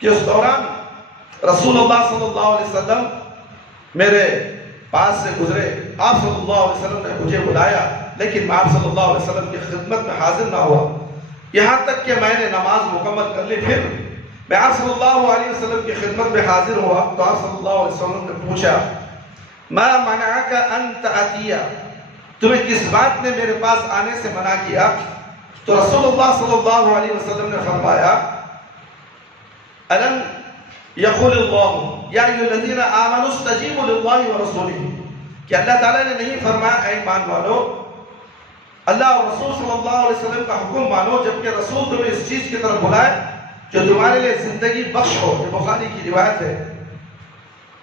کہ اس دوران رسول اللہ صلی اللہ علیہ وسلم میرے پاس سے گزرے. آپ صلی اللہ علیہ وسلم نے مجھے بلایا, لیکن میں آپ صلی اللہ علیہ وسلم کی خدمت میں حاضر نہ ہوا, یہاں تک کہ میں نے نماز مکمل کر لی. پھر میں آپ صلی اللہ علیہ وسلم کی خدمت میں حاضر ہوا تو آپ صلی اللہ علیہ وسلم نے پوچھا ما منعک ان تأتی, تمہیں کس بات نے میرے پاس آنے سے منع کیا؟ تو رسول اللہ صلی اللہ علیہ وسلم نے فرمایا الم یقول اللہ یا ایھا الذین آمنوا استجیبوا للہ ورسولہ, کہ اللہ تعالیٰ نے نہیں فرمایا اے ایمان والو اللہ اور رسول صلی اللہ علیہ وسلم کا حکم مانو جبکہ رسول تمہیں اس چیز کی طرف بلائے جو تمہارے لیے زندگی بخش ہو. یہ بخاری کی روایت ہے.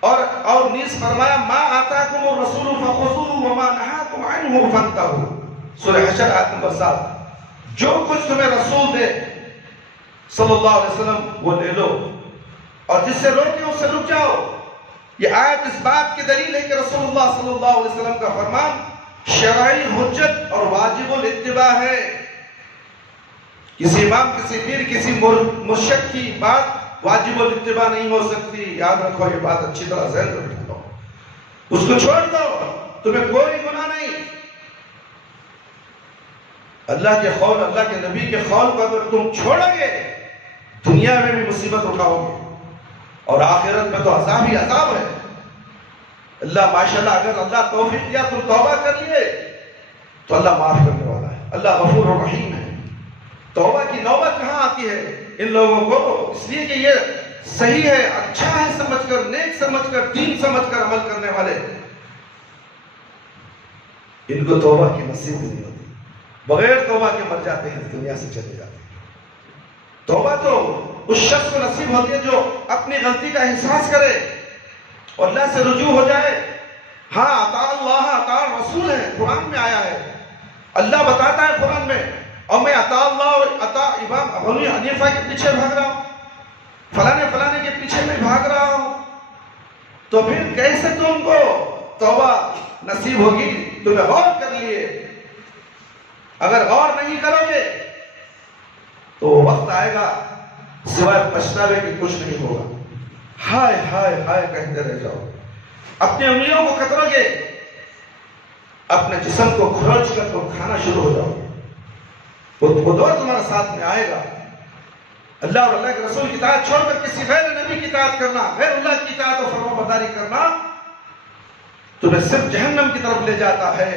اور نیز فرمایا ما آتاکم الرسول فخذوہ وما نہاکم عنہ فانتہوا. سورہ حشر آیت نمبر 7. جو کچھ تمہیں رسول دے صلی اللہ علیہ وسلم وہ لے لو, اور جس سے روکے اس سے رک جاؤ. یہ آیت اس بات کی دلیل ہے کہ رسول اللہ صلی اللہ علیہ وسلم کا فرمان شرعی حجت اور واجب الاتباع ہے. کسی امام, کسی پیر, کسی مرشد کی بات واجب الاتباع نہیں ہو سکتی. یاد رکھو یہ بات اچھی طرح ذہن میں بٹھا لو. اس کو چھوڑ دو, تمہیں کوئی گناہ نہیں. اللہ کے قول, اللہ کے نبی کے قول کو اگر تم چھوڑو گے دنیا میں بھی مصیبت اٹھاؤ گے اور آخرت میں تو عذاب ہی عذاب ہے. اللہ ماشاءاللہ اگر اللہ توفیق دیا تم توبہ کر لیے تو اللہ معاف کرنے والا ہے، اللہ غفور و رحیم ہے۔ توبہ کی نوبت کہاں آتی ہے ان لوگوں کو؟ اس لیے کہ یہ صحیح ہے، اچھا ہے سمجھ کر، نیک سمجھ کر، دین سمجھ کر عمل کرنے والے، ان کو توبہ کی نصیب نہیں ہوتی، بغیر توبہ کے مر جاتے ہیں، دنیا سے چلے جاتے ہیں۔ توبہ تو اس شخص کو نصیب ہوتی ہے جو اپنی غلطی کا احساس کرے اور اللہ سے رجوع ہو جائے۔ ہاں اطاع اللہ اطاع رسول ہے، قرآن میں آیا ہے، اللہ بتاتا ہے قرآن میں، اور میں اطاع اللہ اور اطاع امام ابو حنیفہ کے پیچھے بھاگ رہا ہوں، فلانے کے پیچھے میں بھاگ رہا ہوں، تو پھر کیسے تم کو توبہ نصیب ہوگی؟ تمہیں غور کر لیے، اگر غور نہیں کرو گے تو وقت آئے گا سوائے پچھتاوے کے کچھ نہیں ہوگا، ہائے ہائے ہائے کہتے رہ جاؤ، اپنی انگلیوں کو کترو گے، اپنے جسم کو کھروچ کر تو کھانا شروع ہو جاؤ، وہ دور تمہارا ساتھ میں آئے گا۔ اللہ اور اللہ کے رسول کی اطاعت چھوڑ کر کسی غیر نبی کی اطاعت کرنا، غیر اللہ کی اطاعت و فرما برداری کرنا تمہیں صرف جہنم کی طرف لے جاتا ہے۔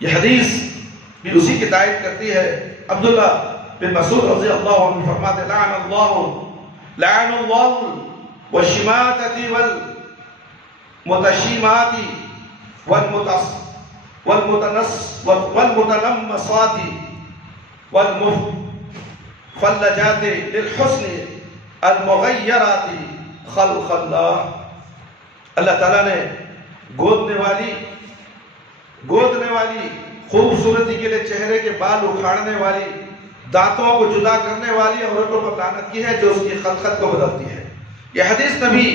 یہ حدیث بھی اسی کی تائید کرتی ہے۔ عبداللہ بن مسعود رضی اللہ عنہ فرماتے لعن اللہ والشماتة والمتشیمات والمتنمصات والمفلجات للحسن المغیرات خلق اللہ۔ اللہ تعالیٰ نے گودنے والی خوبصورتی کے لیے چہرے کے بال اکھاڑنے والی، دانتوں کو جدا کرنے والی عورتوں پر لعنت کی ہے جو اس کی خلقت کو بدلتی ہے۔ یہ حدیث نبی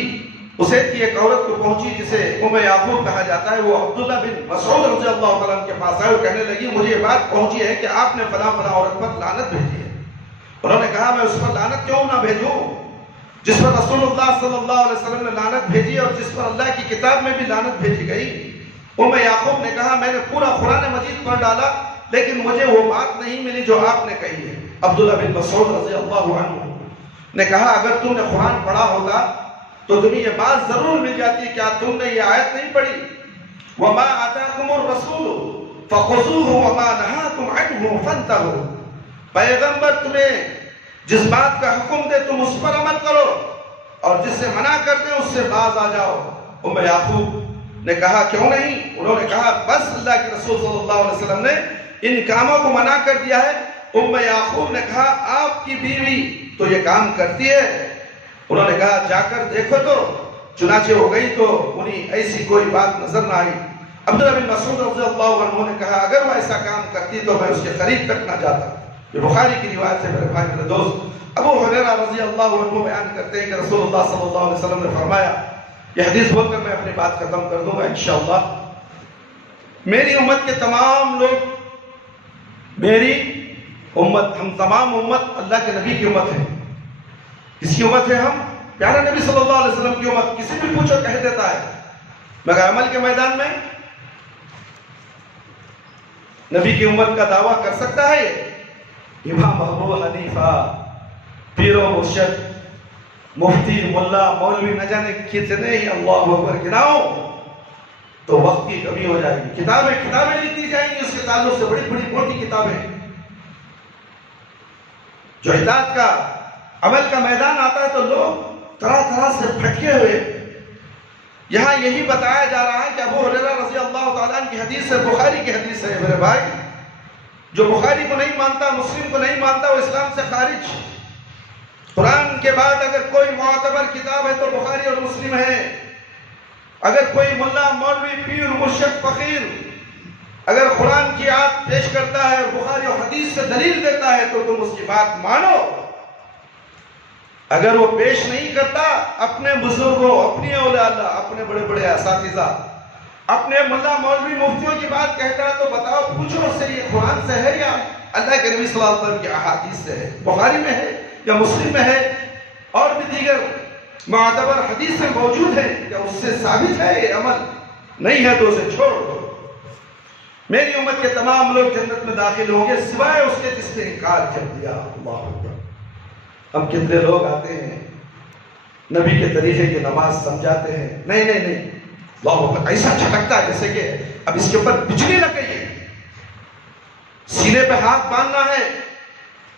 اسید کی ایک عورت کو پہنچی جسے ام یعقوب کہا جاتا ہے، وہ عبداللہ بن مسعود رضی اللہ تعالیٰ عنہ کے پاس آئے اور کہنے لگی مجھے یہ بات پہنچی ہے کہ آپ نے فلاں عورت پر لعنت بھیجی ہے۔ انہوں نے کہا میں اس پر لعنت کیوں نہ بھیجوں جس پر رسول اللہ صلی اللہ علیہ وسلم نے لعنت بھیجی اور جس پر اللہ کی کتاب میں بھی لعنت بھیجی گئی۔ ام یعقوب نے کہا میں نے پورا قرآن مجید پڑھ ڈالا لیکن مجھے وہ بات نہیں ملی جو آپ نے کہی ہے۔ عبداللہ بن مسعود رضی اللہ عنہ نے کہا اگر تم نے قرآن پڑھا ہوتا تو تمہیں یہ بات ضرور مل جاتی، کیا تم نے یہ آیت نہیں پڑھی وَمَا آتَاكُمُ الرَّسُولُ فَخُذُوهُ وَمَا نَهَاكُمْ عَنْهُ فَانْتَهُوا، پیغمبر تمہیں جس بات کا حکم دے تم اس پر عمل کرو اور جس سے منع کر دے اس سے باز آ جاؤ۔ ام یعقوب نے کہا کیوں نہیں؟ انہوں نے کہا بس اللہ کے رسول صلی اللہ علیہ وسلم نے ان کاموں کو منع کر دیا ہے۔ ام یعقوب نے کہا آپ کی بیوی تو یہ کام کرتی ہے؟ انہوں نے کہا جا کر دیکھو تو، چنانچہ ہو گئی تو انہیں ایسی کوئی بات نظر نہ آئی۔ عبداللہ بن مسعود رضی اللہ عنہ نے کہا اگر وہ ایسا کام کرتی تو میں اس کے قریب تک نہ جاتا۔ یہ بخاری کی روایت ہے میرے بھائی میرے دوست۔ ابو ہریرہ رضی اللہ عنہ بیان کرتے ہیں کہ رسول اللہ صلی اللہ علیہ وسلم نے فرمایا، یہ حدیث بول کر میں اپنی بات ختم کر دوں گا انشاءاللہ، میری امت کے تمام لوگ، میری امت، ہم تمام امت اللہ کے نبی کی امت ہے۔ کس کی امت ہے ہم؟ پیارے نبی صلی اللہ علیہ وسلم کی امت۔ کسی بھی پوچھو کہہ دیتا ہے، مگر عمل کے میدان میں نبی کی امت کا دعویٰ کر سکتا ہے؟ امام ابو حنیفہ، پیر و مرشد، مفتی، ملا، مولوی، نہ جانے کتنے ہی اللہ اکبر گناؤ تو وقت کی کمی ہو جائے گی۔ کتابیں لکھی جائیں گی اس کے تعلق سے، بڑی بڑی موٹی کتابیں۔ جو اطاعت کا عمل کا میدان آتا ہے تو لوگ طرح طرح سے پھٹکے ہوئے۔ یہاں یہی بتایا جا رہا ہے کہ ابو ہریرہ رضی اللہ تعالیٰ عنہ کی حدیث ہے، بخاری کی حدیث ہے میرے بھائی، جو بخاری کو نہیں مانتا، مسلم کو نہیں مانتا، وہ اسلام سے خارج۔ قرآن کے بعد اگر کوئی معتبر کتاب ہے تو بخاری اور مسلم ہے۔ اگر کوئی ملا، مولوی، پیر، مرشد، فقیر اگر قرآن کی آیت پیش کرتا ہے اور بخاری اور حدیث سے دلیل دیتا ہے تو تم اس کی بات مانو۔ اگر وہ پیش نہیں کرتا، اپنے بزرگوں، اپنی اولیاء اللہ، اپنے بڑے بڑے اساتذہ، اپنے ملا، مولوی، مفتیوں کی بات کہتا ہے تو بتاؤ، پوچھو اس سے یہ قرآن سے ہے یا اللہ کے نبی صلی اللہ علیہ وسلم کی احادیث سے ہے؟ بخاری میں ہے یا مسلم میں ہے اور بھی دیگر معتبر حدیث میں موجود ہے، کیا اس سے ثابت ہے یہ عمل؟ نہیں ہے تو اسے چھوڑ دو۔ میری امت کے تمام لوگ جنت میں داخل ہوں گے سوائے اس کے جس نے انکار کر دیا۔ اللہ اکبر۔ ہم کتنے لوگ آتے ہیں نبی کے طریقے کی نماز سمجھاتے ہیں، نہیں نہیں نہیں، اللہ اکبر، ایسا چھٹکتا ہے جیسے کہ اب اس کے اوپر بجلی لگ گئی ہے، سینے پہ ہاتھ باندھنا ہے،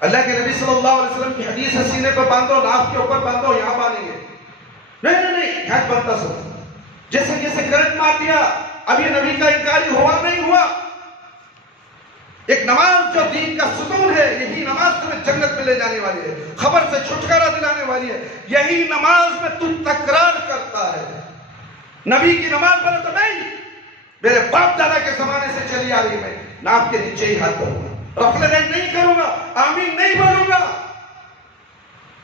اللہ کے نبی صلی اللہ علیہ وسلم کی حدیث ہے سینے پہ باندھو، ناف کے اوپر باندھو، یہاں باندھیں گے، نہیں نہیں نہیں، ہاتھ باندھتا سب جیسے جیسے کرنٹ مار دیا۔ اب یہ نبی کا انکاری ہوا نہیں ہوا؟ ایک نماز جو دین کا ستون ہے، یہی نماز تمہیں جنت میں لے جانے والی ہے، خبر سے چھٹکارا دلانے والی ہے، یہی نماز میں تم تکرار کرتا ہے۔ نبی کی نماز بولے تو نہیں، میرے باپ دادا کے زمانے سے چلی آ رہی، میں ناف کے نیچے ہی ہاتھ کروں گا، رفل دین نہیں کروں گا، آمین نہیں بولوں گا۔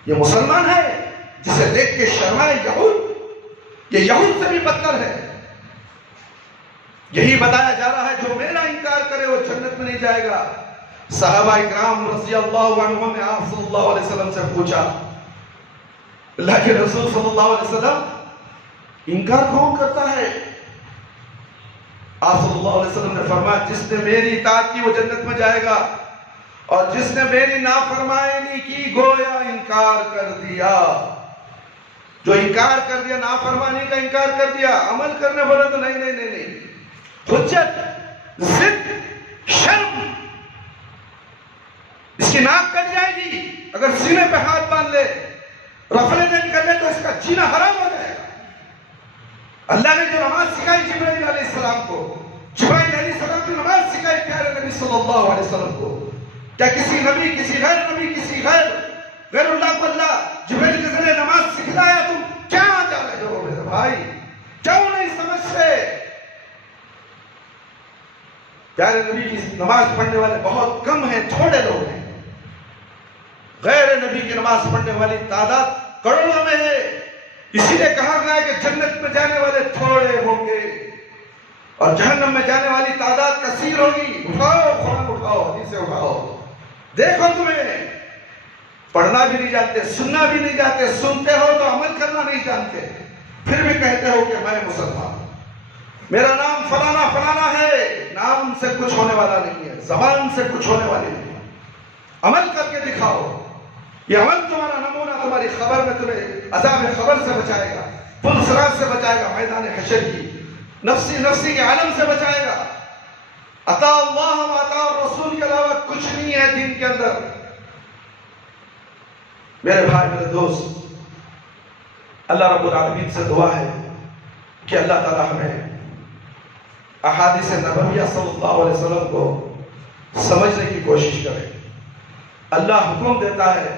یہ مسلمان ہے جسے دیکھ کے شرمائے یہود، یہ یہود سے بھی بدتر ہے۔ یہی بتایا جا رہا ہے جو میرا انکار کرے وہ جنت میں نہیں جائے گا۔ صحابہ اکرام رضی اللہ عنہم نے آپ صلی اللہ علیہ وسلم سے پوچھا، اللہ کے رسول صلی اللہ علیہ وسلم انکار کون کرتا ہے؟ آپ صلی اللہ علیہ وسلم نے فرمایا جس نے میری اطاعت کی وہ جنت میں جائے گا، اور جس نے میری نافرمانی کی گویا انکار کر دیا۔ جو انکار کر دیا، نافرمانی کا انکار کر دیا، عمل کرنے بولے تو نہیں نہیں نہیں نہیں، حجت، ضد، شرم، اس کی ناک کٹ جائے گی اگر سینے پہ ہاتھ باندھ لے، رفل دین کر لے تو اس کا جینا حرام ہو جائے گا۔ اللہ نے جو نماز سکھائی جبرائیل علیہ السلام کو، جبرائیل علیہ السلام کی نماز سکھائی پیارے نبی صلی اللہ علیہ وسلم کو، کیا کسی نبی، کسی غیر نبی، کسی غیر اللہ کو اللہ جبرائیل کے ذریعے نماز سکھلایا؟ تم کیا جا رہے ہو میرے بھائی؟ کیوں نہیں سمجھتے؟ پیارے نبی کی نماز پڑھنے والے بہت کم ہیں، تھوڑے لوگ ہیں۔ غیر نبی کی نماز پڑھنے والی تعداد کروڑوں میں ہے، اسی لیے کہا گیا ہے کہ جنت میں جانے والے تھوڑے ہوں گے اور جہنم میں جانے والی تعداد کثیر ہوگی۔ اٹھاؤ قرآن، اٹھاؤ حدیثیں اٹھاؤ، دیکھو تمہیں پڑھنا بھی نہیں جانتے، سننا بھی نہیں جانتے، سنتے ہو تو عمل کرنا نہیں جانتے، پھر بھی کہتے ہو کہ میں مسلمان، میرا نام فلانا فلانا ہے۔ نام سے کچھ ہونے والا نہیں ہے، زبان سے کچھ ہونے والی نہیں ہے، عمل کر کے دکھاؤ۔ یہ عمل تمہارا نمونہ تمہاری خبر میں تمہیں عذاب خبر سے بچائے گا، پل صراط سے بچائے گا، میدان حشر کی نفسی نفسی کے عالم سے بچائے گا۔ عطا اللہ و عطا الرسول کے علاوہ کچھ نہیں ہے دین کے اندر۔ میرے بھائی، میرے دوست، اللہ رب العالمین سے دعا ہے کہ اللہ تعالی ہمیں احادیث نبویہ صلی اللہ علیہ وسلم کو سمجھنے کی کوشش کرے۔ اللہ حکم دیتا ہے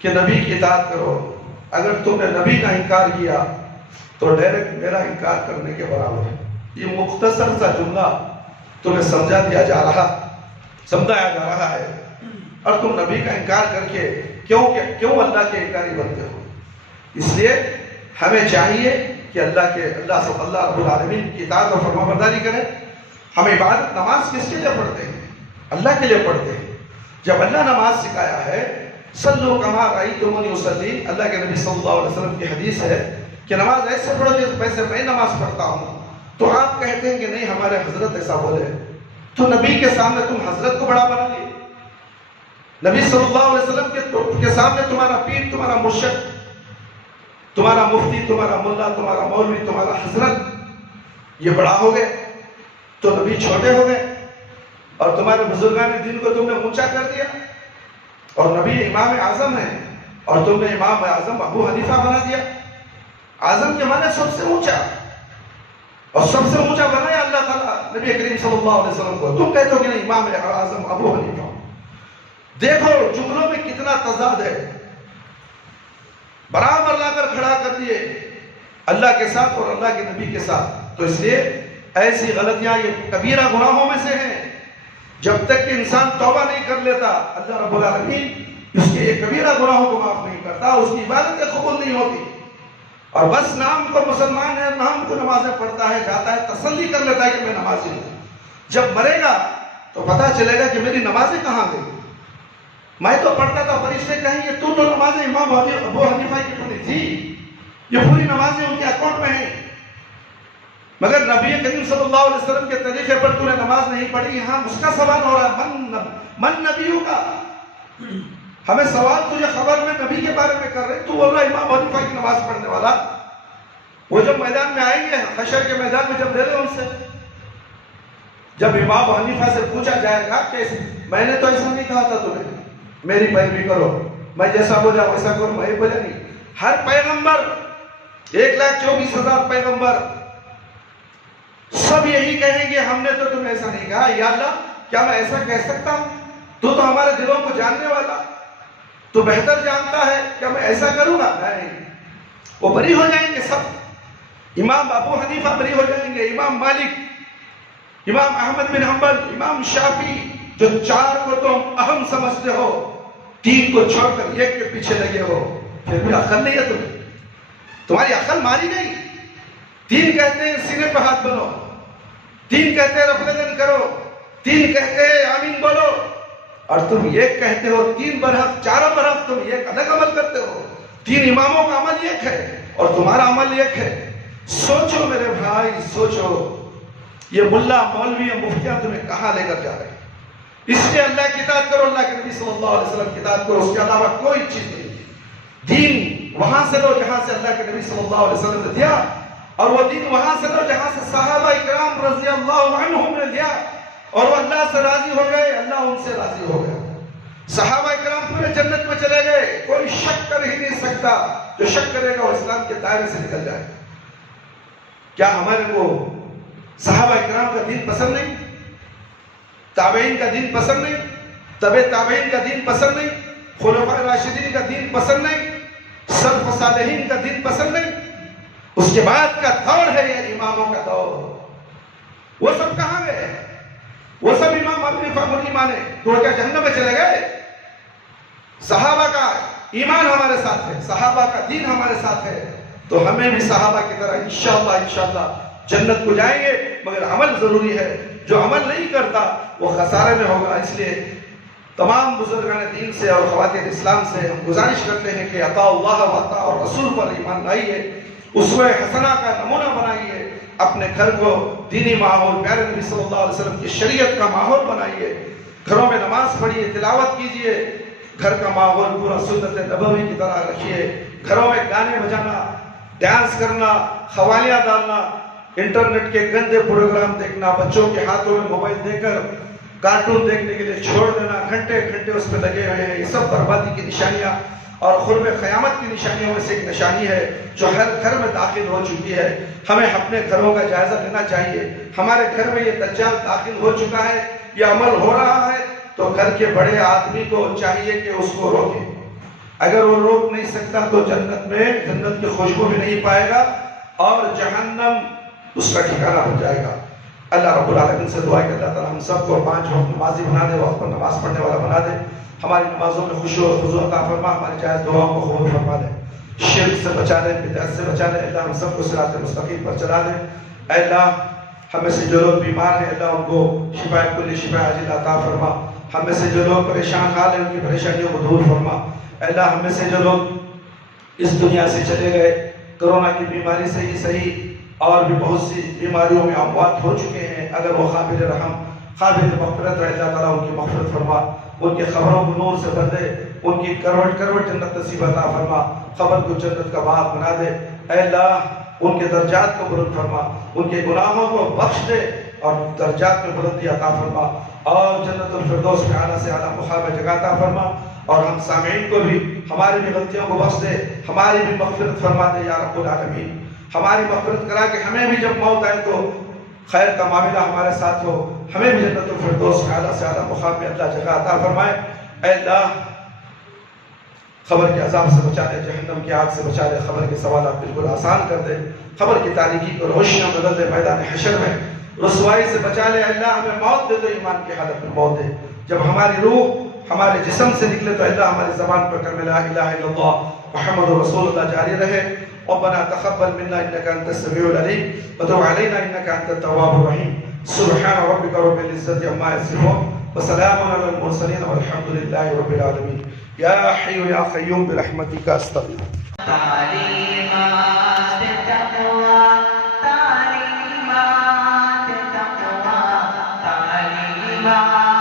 کہ نبی کی اطاعت کرو، اگر تم نے نبی کا انکار کیا تو ڈائریکٹ میرا انکار کرنے کے برابر ہے۔ یہ مختصر سا جملہ تمہیں سمجھایا جا رہا ہے، اور تم نبی کا انکار کر کے کیوں اللہ کے انکاری بنتے ہو؟ اس لیے ہمیں چاہیے کہ اللہ رب العالمین کی اطاعت اور فرما برداری کریں۔ ہم عبادت نماز کس کے لیے پڑھتے ہیں؟ اللہ کے لیے پڑھتے ہیں۔ جب اللہ نماز سکھایا ہے، صلو کما رأیتمونی اصلی، اللہ کے نبی صلی اللہ علیہ وسلم کی حدیث ہے کہ نماز ایسے پڑھو جیسے میں نماز پڑھتا ہوں، تو آپ کہتے ہیں کہ نہیں ہمارے حضرت ایسا بولے، تو نبی کے سامنے تم حضرت کو بڑا بنا لیے۔ نبی صلی اللہ علیہ وسلم کے سامنے تمہارا پیر، تمہارا مرشد، تمہارا مفتی، تمہارا ملا، تمہارا مولوی، تمہارا حضرت یہ بڑا ہو گئے تو نبی چھوٹے ہو گئے، اور تمہارے بزرگان دین کو تم نے اونچا کر دیا، اور نبی امام اعظم ہے اور تم نے امام اعظم ابو حنیفہ بنا دیا۔ اعظم کے معنی سب سے اونچا، اور سب سے اونچا بنایا اللہ تعالیٰ نبی کریم صلی اللہ علیہ وسلم کو، تم کہتے ہو کہ نہیں امام اعظم ابو حنیفہ۔ دیکھو جملوں میں کتنا تضاد ہے، برابر لا کر کھڑا کر دیے اللہ کے ساتھ اور اللہ کے نبی کے ساتھ۔ تو اس لیے ایسی غلطیاں یہ کبیرہ گناہوں میں سے ہیں، جب تک کہ انسان توبہ نہیں کر لیتا اللہ رب العالمین اس کے یہ کبیرہ گناہوں کو معاف نہیں کرتا، اس کی عبادتیں قبول نہیں ہوتی، اور بس نام کو مسلمان ہے، نام کو نمازیں پڑھتا ہے، جاتا ہے، تسلی کر لیتا ہے کہ میں نمازی ہوں۔ جب مرے گا تو پتہ چلے گا کہ میری نمازیں کہاں گئی، میں تو پڑھتا تھا، فرشتے کہیں گے تو نمازیں امام ابو حنیفہ کی پڑھی تھی، یہ پوری نمازیں ان کے اکاؤنٹ میں ہیں، مگر نبی کریم صلی اللہ علیہ وسلم کے طریقے پر تو نے نماز نہیں پڑھی۔ ہاں اس کا سوال ہو رہا ہے من نبیوں کا، ہمیں سوال تجھے خبر میں نبی کے بارے میں کر رہے، تو بول رہا امام حنیفہ کی نماز پڑھنے والا، وہ جب میدان میں آئیں گے، حشر کے میدان میں جب لے لیں ان سے، جب امام ابو حنیفہ سے پوچھا جائے گا کہ میں نے تو ایسا نہیں کہا تھا تمہیں میری پیروی کرو، میں جیسا بولا ویسا کرو، میں بولا نہیں. ہر پیغمبر 1,24,000 پیغمبر سب یہی کہیں گے ہم نے تو تمہیں ایسا نہیں کہا. یا اللہ کیا میں ایسا کہہ سکتا ہوں؟ تو ہمارے دلوں کو جاننے والا، تو بہتر جانتا ہے، کیا میں ایسا کروں گا؟ نہیں. وہ بری ہو جائیں گے سب. امام ابو حنیفہ بری ہو جائیں گے، امام مالک، امام احمد بن حنبل، امام شافعی، جو 4 کو تم اہم سمجھتے ہو، 3 کو چھوڑ کر 1 کے پیچھے لگے ہو. پھر بھی عقل نہیں ہے تمہیں، تمہاری عقل ماری نہیں. 3 کہتے ہیں سینے پہ ہاتھ بنو، 3 کہتے ہیں رفع یدین کرو، 3 کہتے ہیں آمین بولو، اور تم 1 کہتے ہو. 3 برحق 4 برحق تم 1 الگ عمل کرتے ہو. 3 اماموں کا عمل 1 ہے اور تمہارا عمل 1 ہے. سوچو میرے بھائی، سوچو یہ ملا مولوی مفتیاں تمہیں کہاں لے کر جا رہے ہیں. اس لیے اللہ کی اطاعت کرو، اللہ کے نبی صلی اللہ علیہ وسلم کی اطاعت کرو، اس کے علاوہ کوئی چیز نہیں ہے. دین وہاں سے لو جہاں سے اللہ کے نبی صلی اللہ علیہ وسلم نے دیا، اور وہ دین وہاں سے لو جہاں سے صحابہ اکرام رضی اللہ عنہم نے دیا، اور وہ اللہ سے راضی ہو گئے، اللہ ان سے راضی ہو گیا. صحابہ اکرام پورے جنت میں چلے گئے، کوئی شک کر ہی نہیں سکتا. جو شک کرے گا وہ اسلام کے دائرے سے نکل جائے. کیا ہمارے کو صحابہ اکرام کا دین پسند نہیں؟ تابعین کا دین پسند نہیں؟ تبع تابعین کا دین پسند نہیں؟ خلفاء راشدین کا دین پسند نہیں؟ سلف صالحین کا دین پسند نہیں؟ اس کے بعد کا دور ہے یہ اماموں کا دور. وہ سب کہاں گئے؟ وہ سب امام ابو حنیفہ کو نہیں مانے تو کیا جہنم میں چلے گئے؟ صحابہ کا ایمان ہمارے ساتھ ہے، صحابہ کا دین ہمارے ساتھ ہے، تو ہمیں بھی صحابہ کی طرح انشاءاللہ جنت کو جائیں گے. مگر عمل ضروری ہے. جو عمل نہیں کرتا وہ خسارے میں ہوگا. اس لیے تمام بزرگان دین سے اور خواتین اسلام سے ہم گزارش کرتے ہیں کہ اطاع اللہ و اطاع الرسول پر ایمان لائیے، اسوہ حسنہ کا نمونہ بنائیے، اپنے گھر کو دینی ماحول، پیارے نبی صلی اللہ علیہ وسلم کی شریعت کا ماحول بنائیے. گھروں میں نماز پڑھیے، تلاوت کیجیے، گھر کا ماحول پورا سنت نبوی کی طرح رکھیے. گھروں میں گانے بجانا، ڈانس کرنا، قوالیاں ڈالنا، انٹرنیٹ کے گندے پروگرام دیکھنا، بچوں کے ہاتھوں میں موبائل دے کر کارٹون دیکھنے کے لیے چھوڑ دینا، گھنٹے گھنٹے اس پہ لگے ہوئے ہیں. یہ سب بربادی کی نشانیاں اور قرب قیامت کی نشانیوں میں سے ایک نشانی ہے جو ہر گھر میں داخل ہو چکی ہے. ہمیں اپنے گھروں کا جائزہ لینا چاہیے. ہمارے گھر میں یہ دجال داخل ہو چکا ہے، یہ عمل ہو رہا ہے، تو گھر کے بڑے آدمی کو چاہیے کہ اس کو روکے. اگر وہ روک نہیں سکتا تو جنت میں جنت کی خوشبو بھی نہیں پائے گا اور جہنم اس کا ٹھکانہ بن جائے گا. اللہ رب العالمین سے دعا ہے کہ اللہ تعالی ہم سب کو 5 وقت نمازی بنا دے، وقت پر نماز پڑھنے والا بنا دے. ہماری نمازوں میں خشوع و خضوع عطا فرما، ہماری جائز دعاؤں کو قبول فرما دے. شرک سے بچا لے، بدعت سے بچا لے. اللہ ہم سب کو صراط مستقیم پر چلا دے. اے اللہ ہم میں سے جو لوگ بیمار ہیں اللہ ان کو شفاء کلی شفاء عاجل عطا فرما. ہم میں سے جو لوگ پریشان حال ہیں ان کی پریشانیوں کو دور فرما. اے اللہ ہم میں سے جو لوگ اس دنیا سے چلے گئے کرونا کی بیماری سے ہی صحیح اور بھی بہت سی بیماریوں میں اموات ہو چکے ہیں، اگر وہ قابل رحم قابل مغفرت ہے، اللہ تعالیٰ ان کی مغفرت فرما. ان کے قبروں کو نور سے بھر دے، ان کی کروٹ کروٹ جنت نصیب عطا فرما، قبر کو جنت کا باغ بنا دے. اے اللہ ان کے درجات کو بلند فرما، ان کے گناہوں کو بخش دے اور درجات میں بلندی عطا فرما، اور جنت الفردوس میں اعلیٰ سے اعلیٰ مقام جگہ عطا فرما. اور ہم سامعین کو بھی ہماری بھی غلطیوں کو بخش دے، ہماری بھی مغفرت فرما دے یا رب العالمین. ہماری مغفرت کرا کہ ہمیں بھی جب موت آئے تو خیر کا معاملہ ہمارے ساتھ ہو، ہمیں بھی جنت الفردوس میں اعلیٰ سے اعلیٰ مقام میں اللہ جگہ عطا فرمائے. اے اللہ قبر کے عذاب سے بچا دے، جہنم کی آگ سے بچا دے، قبر کے سوالات بالکل آسان کر دے، قبر کی تاریکی کو روشنیاں بدل دے، میدان حشر میں رسوائی سے بچا لے. اللہ ہمیں موت دے تو ایمان کی حالت میں موت دے. جب ہماری روح ہمارے جسم سے نکلے تو اللہ ہماری زبان پر کلمہ لا الہ الا اللہ محمد رسول اللہ جاری رہے. ربنا تقبل منا انك انت السميع العليم وتب علينا انك انت التواب الرحيم. سبحان ربك رب العزة عما يصفون وسلام على المرسلين والحمد لله رب العالمين. يا حي يا قيوم برحمتك استغيث. تعلیمات تقوی، تعلیمات تقوی، تعلیمات